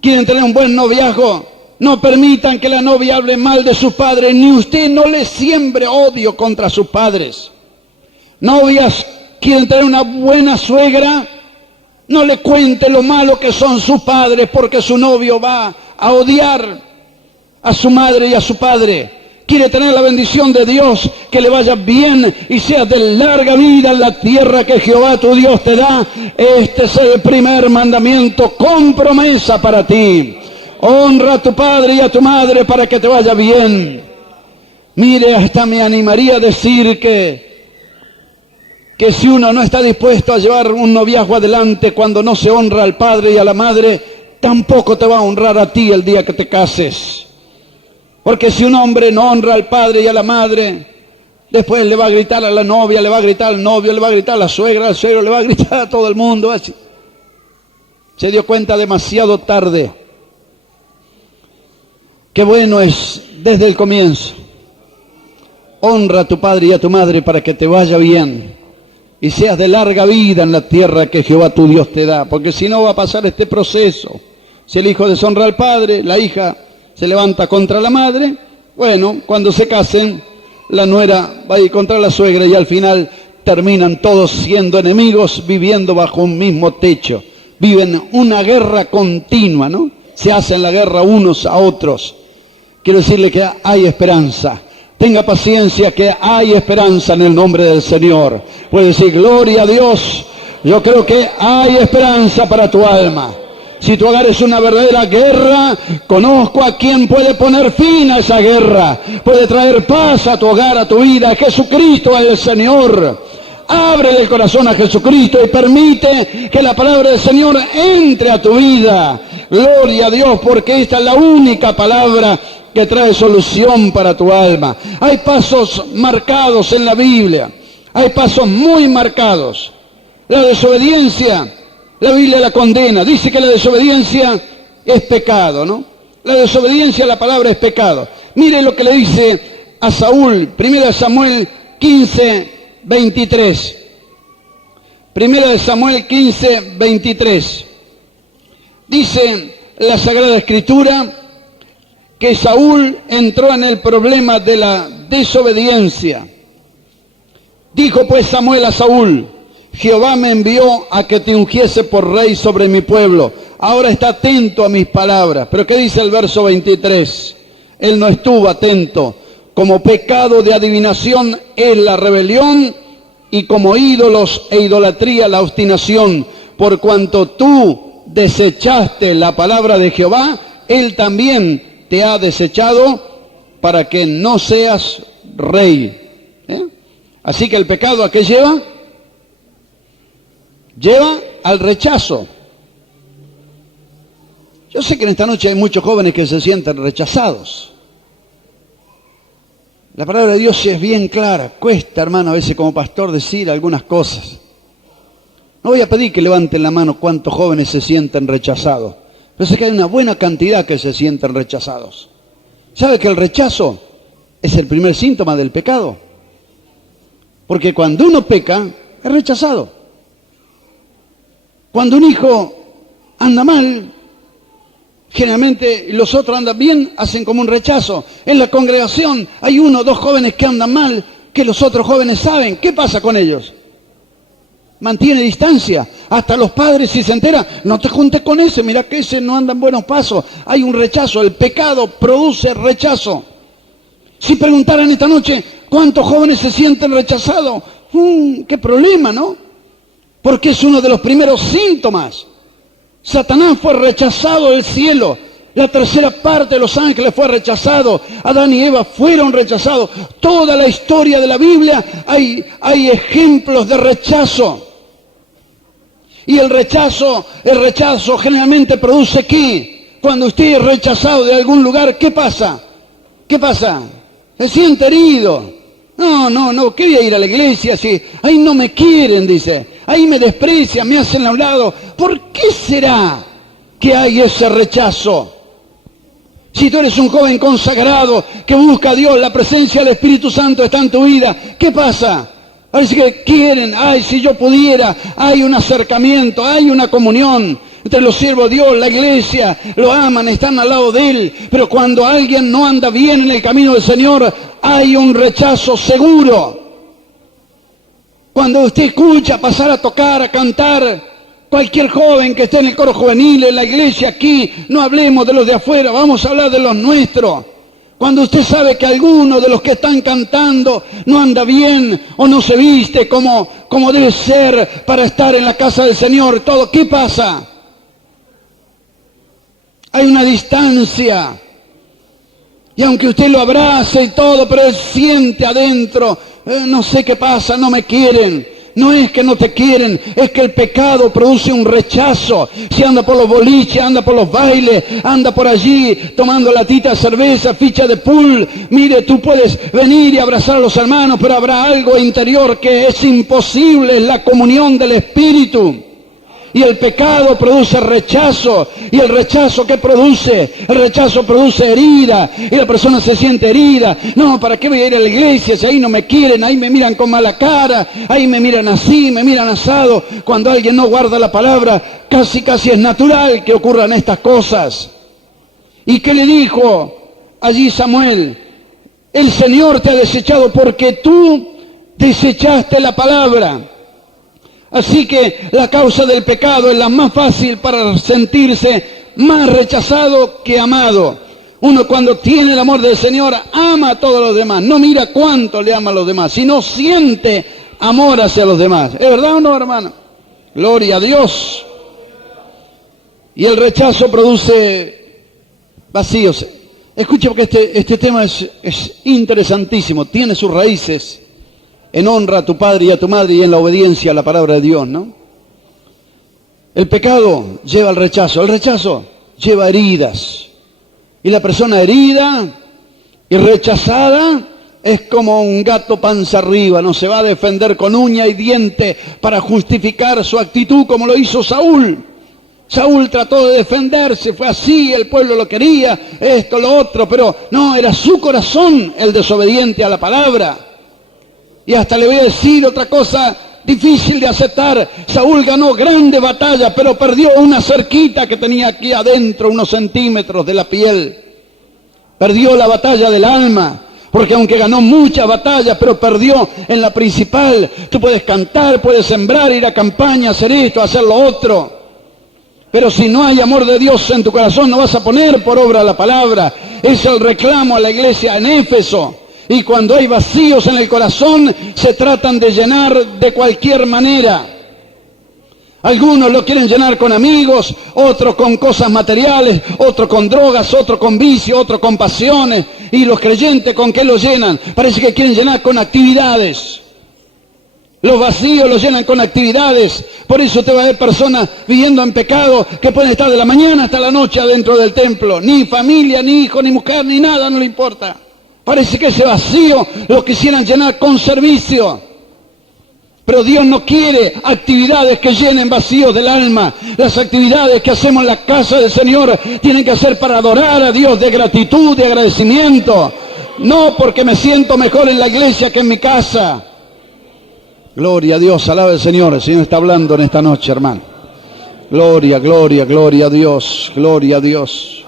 quieren tener un buen noviazgo, no permitan que la novia hable mal de sus padres, ni usted no le siembre odio contra sus padres. Novias, quieren tener una buena suegra, no le cuente lo malo que son sus padres, porque su novio va a odiar a su madre y a su padre. Quiere tener la bendición de Dios, que le vaya bien y sea de larga vida en la tierra que Jehová tu Dios te da. Este es el primer mandamiento con promesa para ti. Honra a tu padre y a tu madre para que te vaya bien. Mire, hasta me animaría a decir que si uno no está dispuesto a llevar un noviazgo adelante cuando no se honra al padre y a la madre, tampoco te va a honrar a ti el día que te cases. Porque si un hombre no honra al padre y a la madre, después le va a gritar a la novia, le va a gritar al novio, le va a gritar a la suegra, al suegro, le va a gritar a todo el mundo. Así. Se dio cuenta demasiado tarde. Qué bueno es desde el comienzo. Honra a tu padre y a tu madre para que te vaya bien y seas de larga vida en la tierra que Jehová tu Dios te da, porque si no va a pasar este proceso. Si el hijo deshonra al padre, la hija se levanta contra la madre, bueno, cuando se casen, la nuera va a ir contra la suegra y al final terminan todos siendo enemigos, viviendo bajo un mismo techo. Viven una guerra continua, ¿no? Se hacen la guerra unos a otros. Quiero decirle que hay esperanza. Tenga paciencia, que hay esperanza en el nombre del Señor. Puede decir, gloria a Dios. Yo creo que hay esperanza para tu alma. Si tu hogar es una verdadera guerra, conozco a quien puede poner fin a esa guerra. Puede traer paz a tu hogar, a tu vida. Jesucristo es el Señor. Ábrele el corazón a Jesucristo y permite que la palabra del Señor entre a tu vida. Gloria a Dios, porque esta es la única palabra que trae solución para tu alma. Hay pasos marcados en la Biblia. Hay pasos muy marcados. La desobediencia, la Biblia la condena. Dice que la desobediencia es pecado, ¿no? La desobediencia a la palabra es pecado. Mire lo que le dice a Saúl, 1 Samuel 15, 23. 1 Samuel 15, 23. Dice la Sagrada Escritura que Saúl entró en el problema de la desobediencia. Dijo pues Samuel a Saúl, Jehová me envió a que te ungiese por rey sobre mi pueblo. Ahora está atento a mis palabras. Pero ¿qué dice el verso 23? Él no estuvo atento. Como pecado de adivinación es la rebelión y como ídolos e idolatría la obstinación. Por cuanto tú desechaste la palabra de Jehová, Él también te ha desechado para que no seas rey. Así que el pecado, ¿a qué lleva? Lleva al rechazo. Yo sé que en esta noche hay muchos jóvenes que se sienten rechazados. La palabra de Dios sí es bien clara. Cuesta, hermano, a veces como pastor decir algunas cosas. No voy a pedir que levanten la mano cuántos jóvenes se sienten rechazados. Pero sé que hay una buena cantidad que se sienten rechazados. ¿Sabe que el rechazo es el primer síntoma del pecado? Porque cuando uno peca, es rechazado. Cuando un hijo anda mal, generalmente los otros andan bien, hacen como un rechazo. En la congregación hay uno o dos jóvenes que andan mal, que los otros jóvenes saben. ¿Qué pasa con ellos? Mantiene distancia. Hasta los padres, si se entera, no te juntes con ese, mira que ese no anda en buenos pasos. Hay un rechazo, el pecado produce rechazo. Si preguntaran esta noche, ¿cuántos jóvenes se sienten rechazados? Qué problema, ¿no? Porque es uno de los primeros síntomas. Satanás fue rechazado del cielo. La tercera parte de los ángeles fue rechazado. Adán y Eva fueron rechazados. Toda la historia de la Biblia hay ejemplos de rechazo. Y el rechazo generalmente produce ¿qué? Cuando usted es rechazado de algún lugar, ¿qué pasa? ¿Qué pasa? Se siente herido. No, ¿qué voy a ir a la iglesia si ahí no me quieren? Dice. Ahí me desprecian, me hacen a un lado. ¿Por qué será que hay ese rechazo? Si tú eres un joven consagrado que busca a Dios, la presencia del Espíritu Santo está en tu vida, ¿qué pasa? Parece que quieren, si yo pudiera, hay un acercamiento, hay una comunión entre los siervos de Dios, la iglesia, lo aman, están al lado de Él. Pero cuando alguien no anda bien en el camino del Señor, hay un rechazo seguro. Cuando usted escucha pasar a tocar, a cantar, cualquier joven que esté en el coro juvenil, en la iglesia aquí, no hablemos de los de afuera, vamos a hablar de los nuestros. Cuando usted sabe que alguno de los que están cantando no anda bien o no se viste como debe ser para estar en la casa del Señor, todo, ¿qué pasa? Hay una distancia. Y aunque usted lo abrace y todo, pero él siente adentro, no sé qué pasa, no me quieren. No es que no te quieren, es que el pecado produce un rechazo. Si anda por los boliches, anda por los bailes, anda por allí tomando latita de cerveza, ficha de pool. Mire, tú puedes venir y abrazar a los hermanos, pero habrá algo interior que es imposible, es la comunión del Espíritu. Y el pecado produce rechazo. ¿Y el rechazo qué produce? El rechazo produce herida. Y la persona se siente herida. No, ¿para qué voy a ir a la iglesia si ahí no me quieren? Ahí me miran con mala cara. Ahí me miran así, me miran asado. Cuando alguien no guarda la palabra, casi es natural que ocurran estas cosas. ¿Y qué le dijo allí Samuel? El Señor te ha desechado porque tú desechaste la palabra. Así que la causa del pecado es la más fácil para sentirse más rechazado que amado. Uno cuando tiene el amor del Señor ama a todos los demás. No mira cuánto le ama a los demás, sino siente amor hacia los demás. ¿Es verdad o no, hermano? Gloria a Dios. Y el rechazo produce vacíos. Escuche porque este tema es interesantísimo. Tiene sus raíces en honra a tu padre y a tu madre y en la obediencia a la palabra de Dios, ¿no? El pecado lleva al rechazo. El rechazo lleva heridas. Y la persona herida y rechazada es como un gato panza arriba. No se va a defender con uña y diente para justificar su actitud como lo hizo Saúl. Saúl trató de defenderse, fue así, el pueblo lo quería, esto, lo otro, pero no, era su corazón el desobediente a la palabra. Y hasta le voy a decir otra cosa difícil de aceptar. Saúl ganó grande batalla, pero perdió una cerquita que tenía aquí adentro, unos centímetros de la piel. Perdió la batalla del alma. Porque aunque ganó muchas batallas, pero perdió en la principal. Tú puedes cantar, puedes sembrar, ir a campaña, hacer esto, hacer lo otro. Pero si no hay amor de Dios en tu corazón, no vas a poner por obra la palabra. Es el reclamo a la iglesia en Éfeso. Y cuando hay vacíos en el corazón, se tratan de llenar de cualquier manera. Algunos lo quieren llenar con amigos, otros con cosas materiales, otros con drogas, otros con vicio, otros con pasiones. Y los creyentes, ¿con qué lo llenan? Parece que quieren llenar con actividades. Los vacíos los llenan con actividades. Por eso te va a ver personas viviendo en pecado que pueden estar de la mañana hasta la noche adentro del templo. Ni familia, ni hijo, ni mujer, ni nada, no le importa. Parece que ese vacío lo quisieran llenar con servicio. Pero Dios no quiere actividades que llenen vacíos del alma. Las actividades que hacemos en la casa del Señor tienen que ser para adorar a Dios de gratitud, de agradecimiento. No porque me siento mejor en la iglesia que en mi casa. Gloria a Dios, alaba al Señor. El Señor está hablando en esta noche, hermano. Gloria, gloria, gloria a Dios, gloria a Dios.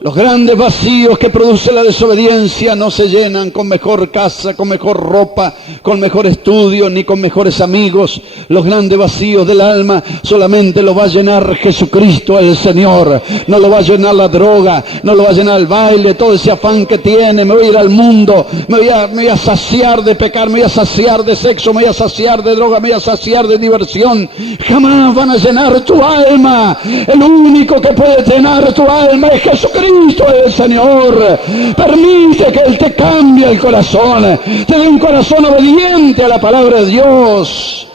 Los grandes vacíos que produce la desobediencia no se llenan con mejor casa, con mejor ropa, con mejor estudio, ni con mejores amigos. Los grandes vacíos del alma solamente los va a llenar Jesucristo el Señor. No lo va a llenar la droga, no lo va a llenar el baile, todo ese afán que tiene. Me voy a ir al mundo, me voy a saciar de pecar, me voy a saciar de sexo, me voy a saciar de droga, me voy a saciar de diversión. Jamás van a llenar tu alma. El único que puede llenar tu alma es Jesucristo. Cristo es el Señor. Permite que Él te cambie el corazón, te dé un corazón obediente a la palabra de Dios,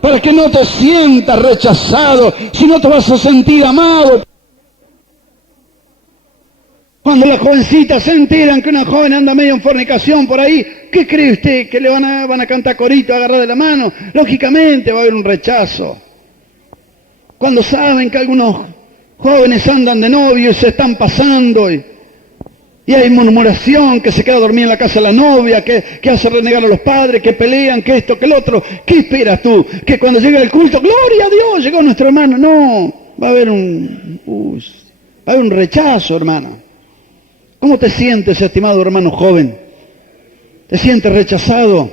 para que no te sientas rechazado, sino te vas a sentir amado. Cuando las jovencitas se enteran que una joven anda medio en fornicación por ahí, ¿qué cree usted? ¿Que le van a cantar corito, agarrar de la mano? Lógicamente va a haber un rechazo. Cuando saben que algunos jóvenes andan de novio y se están pasando y hay murmuración, que se queda dormida en la casa de la novia, que hace renegar a los padres, que pelean, que esto, que el otro. ¿Qué esperas tú? Que cuando llegue el culto, ¡gloria a Dios! Llegó nuestro hermano. No, va a haber un rechazo, hermano. ¿Cómo te sientes, estimado hermano joven? ¿Te sientes rechazado?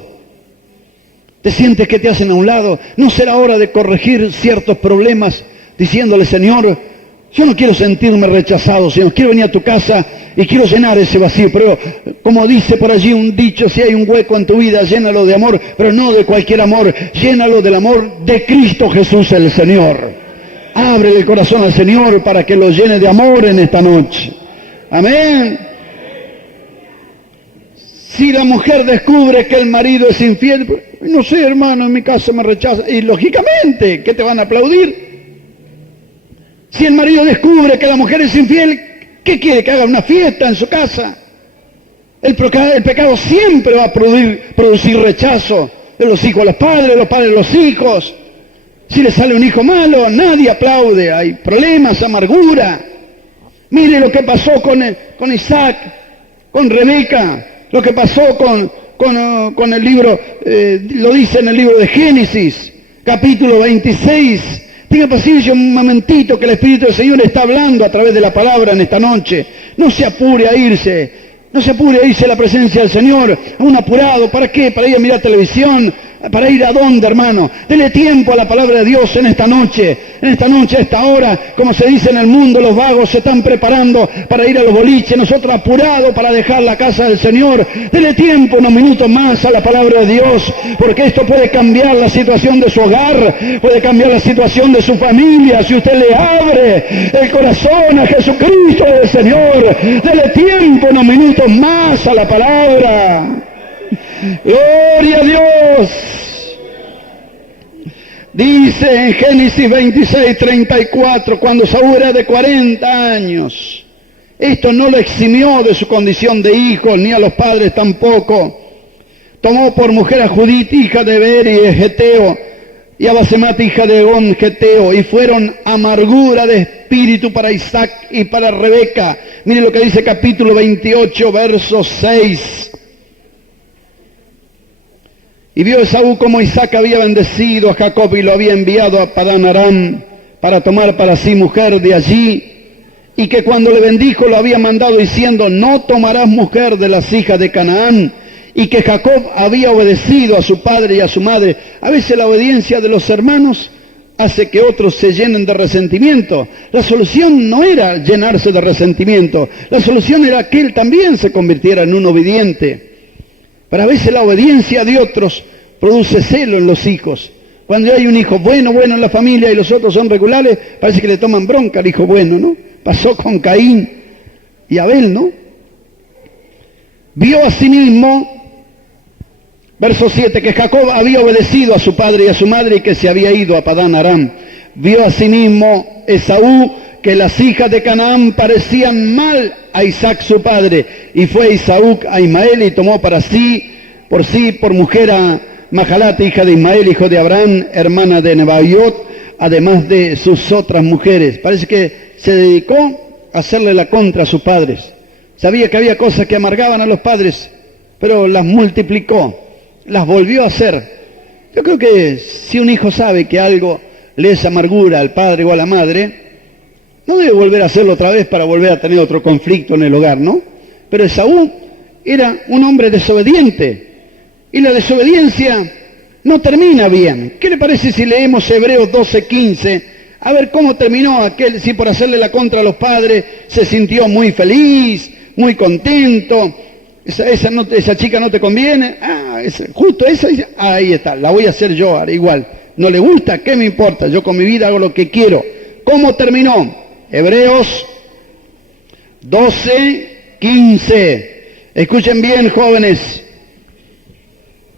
¿Te sientes que te hacen a un lado? ¿No será hora de corregir ciertos problemas diciéndole, Señor, yo no quiero sentirme rechazado, Señor, quiero venir a tu casa y quiero llenar ese vacío, pero como dice por allí un dicho, si hay un hueco en tu vida, llénalo de amor, pero no de cualquier amor, llénalo del amor de Cristo Jesús el Señor. Ábrele el corazón al Señor para que lo llene de amor en esta noche. Amén. Si la mujer descubre que el marido es infiel, no sé, hermano, en mi casa me rechaza, y lógicamente, ¿qué te van a aplaudir? Si el marido descubre que la mujer es infiel, ¿qué quiere? ¿Que haga una fiesta en su casa? El pecado siempre va a producir rechazo de los hijos a los padres a los hijos. Si le sale un hijo malo, nadie aplaude, hay problemas, amargura. Mire lo que pasó con Isaac, con Rebeca, lo que pasó con el libro, lo dice en el libro de Génesis, capítulo 26. Tenga paciencia un momentito que el Espíritu del Señor está hablando a través de la palabra en esta noche. No se apure a irse, no se apure a irse a la presencia del Señor, a un apurado. ¿Para qué? ¿Para ir a mirar televisión? ¿Para ir a dónde, hermano? Dele tiempo a la palabra de Dios en esta noche. En esta noche, a esta hora, como se dice en el mundo, los vagos se están preparando para ir a los boliches, nosotros apurados para dejar la casa del Señor. Dele tiempo, unos minutos más a la palabra de Dios, porque esto puede cambiar la situación de su hogar, puede cambiar la situación de su familia, si usted le abre el corazón a Jesucristo del Señor. Dele tiempo, unos minutos más a la palabra. Gloria a Dios. Dice en Génesis 26, 34, cuando Saúl era de 40 años, esto no lo eximió de su condición de hijo, ni a los padres tampoco. Tomó por mujer a Judith, hija de Beri, Geteo, y a Basemat, hija de Gon, Geteo, y fueron amargura de espíritu para Isaac y para Rebeca. Mire lo que dice capítulo 28, verso 6. Y vio Esaú como Isaac había bendecido a Jacob y lo había enviado a Padán Aram para tomar para sí mujer de allí, y que cuando le bendijo lo había mandado diciendo, no tomarás mujer de las hijas de Canaán, y que Jacob había obedecido a su padre y a su madre. A veces la obediencia de los hermanos hace que otros se llenen de resentimiento. La solución no era llenarse de resentimiento, la solución era que él también se convirtiera en un obediente. Pero a veces la obediencia de otros produce celo en los hijos. Cuando hay un hijo bueno en la familia y los otros son regulares, parece que le toman bronca al hijo bueno, ¿no? Pasó con Caín y Abel, ¿no? Vio a sí mismo, verso 7, que Jacob había obedecido a su padre y a su madre y que se había ido a Padán Aram. Vio a sí mismo Esaú que las hijas de Canaán parecían mal a Isaac su padre, y fue Esaú a Ismael y tomó para sí por mujer a Mahalat, hija de Ismael, hijo de Abraham, hermana de Nebaiot, además de sus otras mujeres. Parece que se dedicó a hacerle la contra a sus padres. Sabía que había cosas que amargaban a los padres, pero las multiplicó, las volvió a hacer. Yo creo que si un hijo sabe que algo le es amargura al padre o a la madre, no debe volver a hacerlo otra vez para volver a tener otro conflicto en el hogar, ¿no? Pero Esaú era un hombre desobediente, y la desobediencia no termina bien. ¿Qué le parece si leemos Hebreos 12:15? A ver cómo terminó aquel, si por hacerle la contra a los padres se sintió muy feliz, muy contento. Esa chica no te conviene. Justo esa, ahí está, la voy a hacer yo ahora igual. No le gusta, ¿qué me importa? Yo con mi vida hago lo que quiero. ¿Cómo terminó? Hebreos 12:15. Escuchen bien, jóvenes,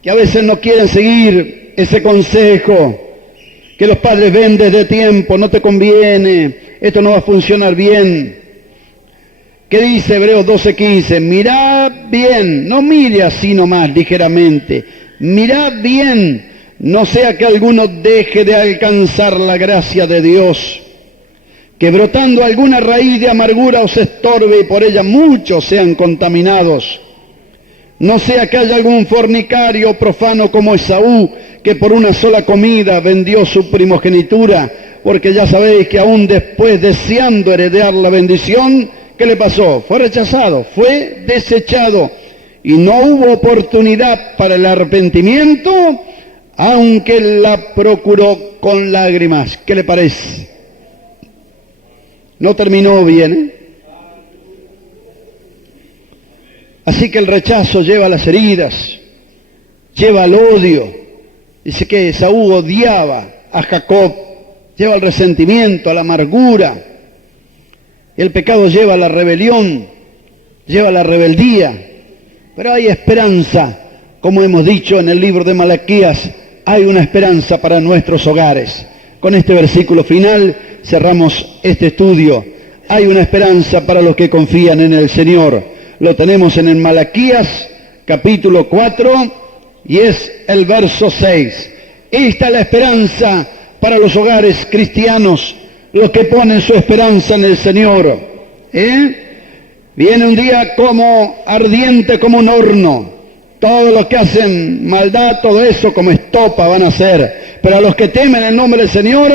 que a veces no quieren seguir ese consejo que los padres ven desde tiempo. No te conviene, esto no va a funcionar bien. ¿Qué dice Hebreos 12:15? Mirad bien, no mire así nomás ligeramente, mirad bien, no sea que alguno deje de alcanzar la gracia de Dios, que brotando alguna raíz de amargura os estorbe y por ella muchos sean contaminados. No sea que haya algún fornicario profano como Esaú, que por una sola comida vendió su primogenitura, porque ya sabéis que aún después, deseando heredar la bendición, ¿qué le pasó? Fue rechazado, fue desechado, y no hubo oportunidad para el arrepentimiento, aunque la procuró con lágrimas. ¿Qué le parece? No terminó bien, ¿eh? Así que el rechazo lleva a las heridas, lleva al odio. Dice que Esaú odiaba a Jacob, lleva al resentimiento, a la amargura. El pecado lleva a la rebelión, lleva a la rebeldía. Pero hay esperanza, como hemos dicho en el libro de Malaquías, hay una esperanza para nuestros hogares. Con este versículo final cerramos este estudio. Hay una esperanza para los que confían en el Señor. Lo tenemos en el Malaquías, capítulo 4, y es el verso 6. Esta es la esperanza para los hogares cristianos, los que ponen su esperanza en el Señor. Viene un día como ardiente como un horno. Todos los que hacen maldad, todo eso como estopa van a ser. Pero a los que temen el nombre del Señor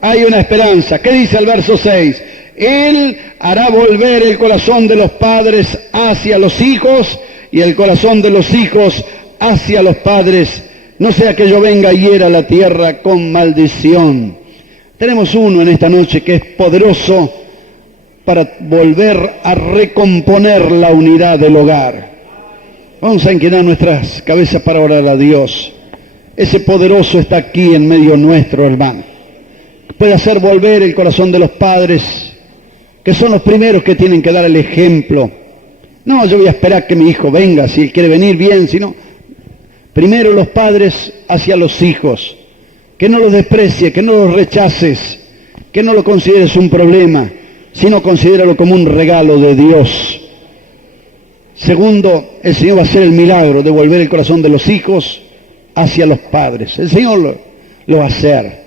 hay una esperanza. ¿Qué dice el verso 6? Él hará volver el corazón de los padres hacia los hijos y el corazón de los hijos hacia los padres. No sea que yo venga y hiera la tierra con maldición. Tenemos uno en esta noche que es poderoso para volver a recomponer la unidad del hogar. Vamos a inclinar nuestras cabezas para orar a Dios. Ese poderoso está aquí en medio nuestro, hermano. Puede hacer volver el corazón de los padres, que son los primeros que tienen que dar el ejemplo. No, yo voy a esperar que mi hijo venga, si él quiere venir bien, si no. Primero los padres hacia los hijos. Que no los desprecie, que no los rechaces, que no lo consideres un problema, sino considéralo como un regalo de Dios. Segundo, el Señor va a hacer el milagro de volver el corazón de los hijos hacia los padres. El Señor lo va a hacer.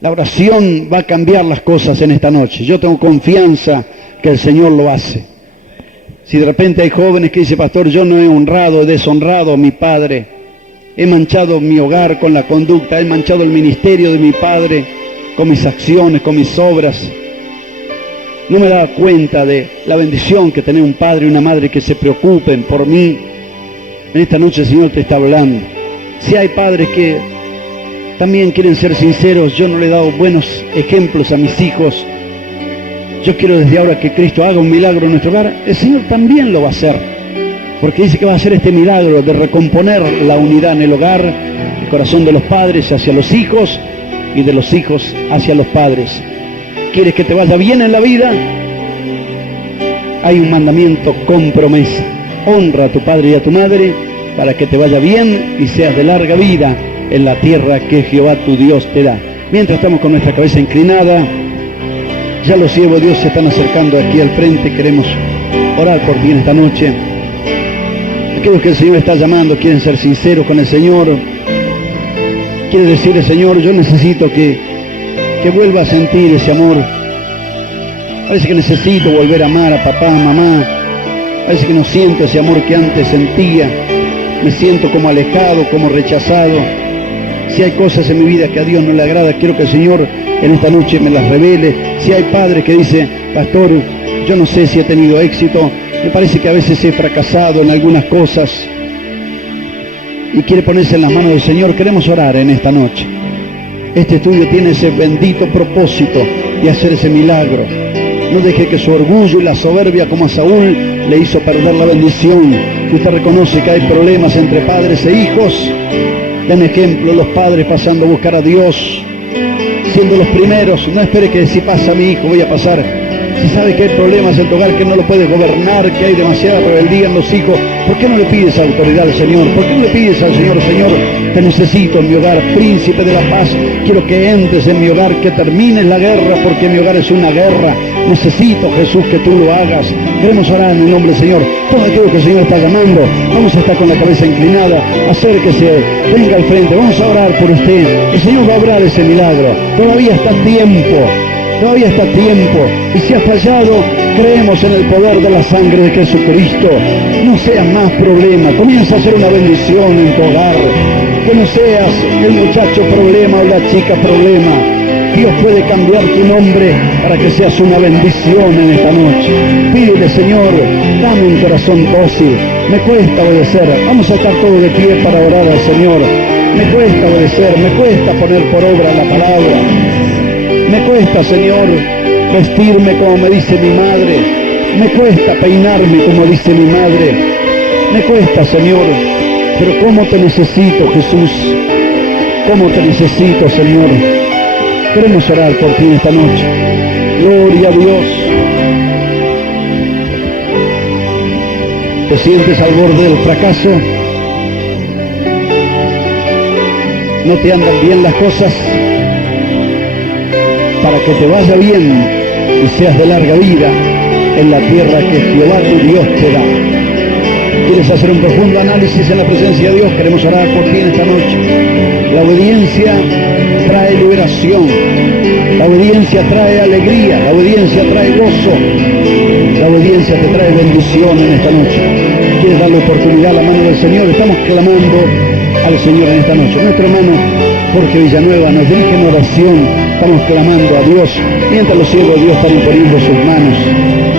La oración va a cambiar las cosas en esta noche. Yo tengo confianza que el Señor lo hace. Si de repente hay jóvenes que dicen, pastor, yo no he honrado, he deshonrado a mi padre, he manchado mi hogar con la conducta, he manchado el ministerio de mi padre con mis acciones, con mis obras. No me daba cuenta de la bendición que tener un padre y una madre que se preocupen por mí. En esta noche el Señor te está hablando. Si hay padres que también quieren ser sinceros, yo no le he dado buenos ejemplos a mis hijos. Yo quiero desde ahora que Cristo haga un milagro en nuestro hogar. El Señor también lo va a hacer, porque dice que va a hacer este milagro de recomponer la unidad en el hogar, el corazón de los padres hacia los hijos y de los hijos hacia los padres. ¿Quieres que te vaya bien en la vida? Hay un mandamiento con promesa. Honra a tu padre y a tu madre para que te vaya bien y seas de larga vida en la tierra que Jehová tu Dios te da. Mientras estamos con nuestra cabeza inclinada, ya los siervos de Dios se están acercando aquí al frente. Queremos orar por ti en esta noche. Aquellos que el Señor está llamando quieren ser sinceros con el Señor. Quieren decirle, Señor, yo necesito que vuelva a sentir ese amor. Parece que necesito volver a amar a papá, a mamá. Parece que no siento ese amor que antes sentía. Me siento como alejado, como rechazado. Si hay cosas en mi vida que a Dios no le agrada, quiero que el Señor en esta noche me las revele. Si hay padres que dicen, pastor, yo no sé si he tenido éxito, me parece que a veces he fracasado en algunas cosas, y quiere ponerse en las manos del Señor, queremos orar en esta noche. Este estudio tiene ese bendito propósito de hacer ese milagro. No deje que su orgullo y la soberbia, como a Saúl, le hizo perder la bendición. Si usted reconoce que hay problemas entre padres e hijos, den ejemplo los padres pasando a buscar a Dios, siendo los primeros. No espere que si pasa a mi hijo voy a pasar. Si sabe que hay problemas en tu hogar, que no lo puedes gobernar, que hay demasiada rebeldía en los hijos, ¿por qué no le pides autoridad al Señor? ¿Por qué no le pides al Señor, Señor, te necesito en mi hogar, príncipe de la paz, quiero que entres en mi hogar, que termines la guerra, porque mi hogar es una guerra, necesito, Jesús, que tú lo hagas. Queremos orar en el nombre del Señor. Todo aquello que el Señor está llamando, vamos a estar con la cabeza inclinada, acérquese, venga al frente, vamos a orar por usted. El Señor va a obrar ese milagro, todavía está a tiempo. Todavía está a tiempo, y si has fallado, creemos en el poder de la sangre de Jesucristo. No seas más problema, comienza a ser una bendición en tu hogar. Que no seas el muchacho problema o la chica problema. Dios puede cambiar tu nombre para que seas una bendición en esta noche. Pídele, Señor, dame un corazón dócil. Me cuesta obedecer. Vamos a estar todos de pie para orar al Señor. Me cuesta obedecer, me cuesta poner por obra la palabra. Me cuesta, Señor, vestirme como me dice mi madre. Me cuesta peinarme como dice mi madre. Me cuesta, Señor, pero ¿cómo te necesito, Jesús? ¿Cómo te necesito, Señor? Queremos orar por ti esta noche. Gloria a Dios. ¿Te sientes al borde del fracaso? ¿No te andan bien las cosas? Para que te vaya bien y seas de larga vida en la tierra que Jehová tu Dios te da. ¿Quieres hacer un profundo análisis en la presencia de Dios? Queremos orar por ti en esta noche. La obediencia trae liberación. La obediencia trae alegría. La obediencia trae gozo. La obediencia te trae bendición en esta noche. ¿Quieres darle oportunidad a la mano del Señor? Estamos clamando al Señor en esta noche. Nuestro hermano Jorge Villanueva nos dirige en oración. Estamos clamando a Dios. Mientras los siervos de Dios están imponiendo sus manos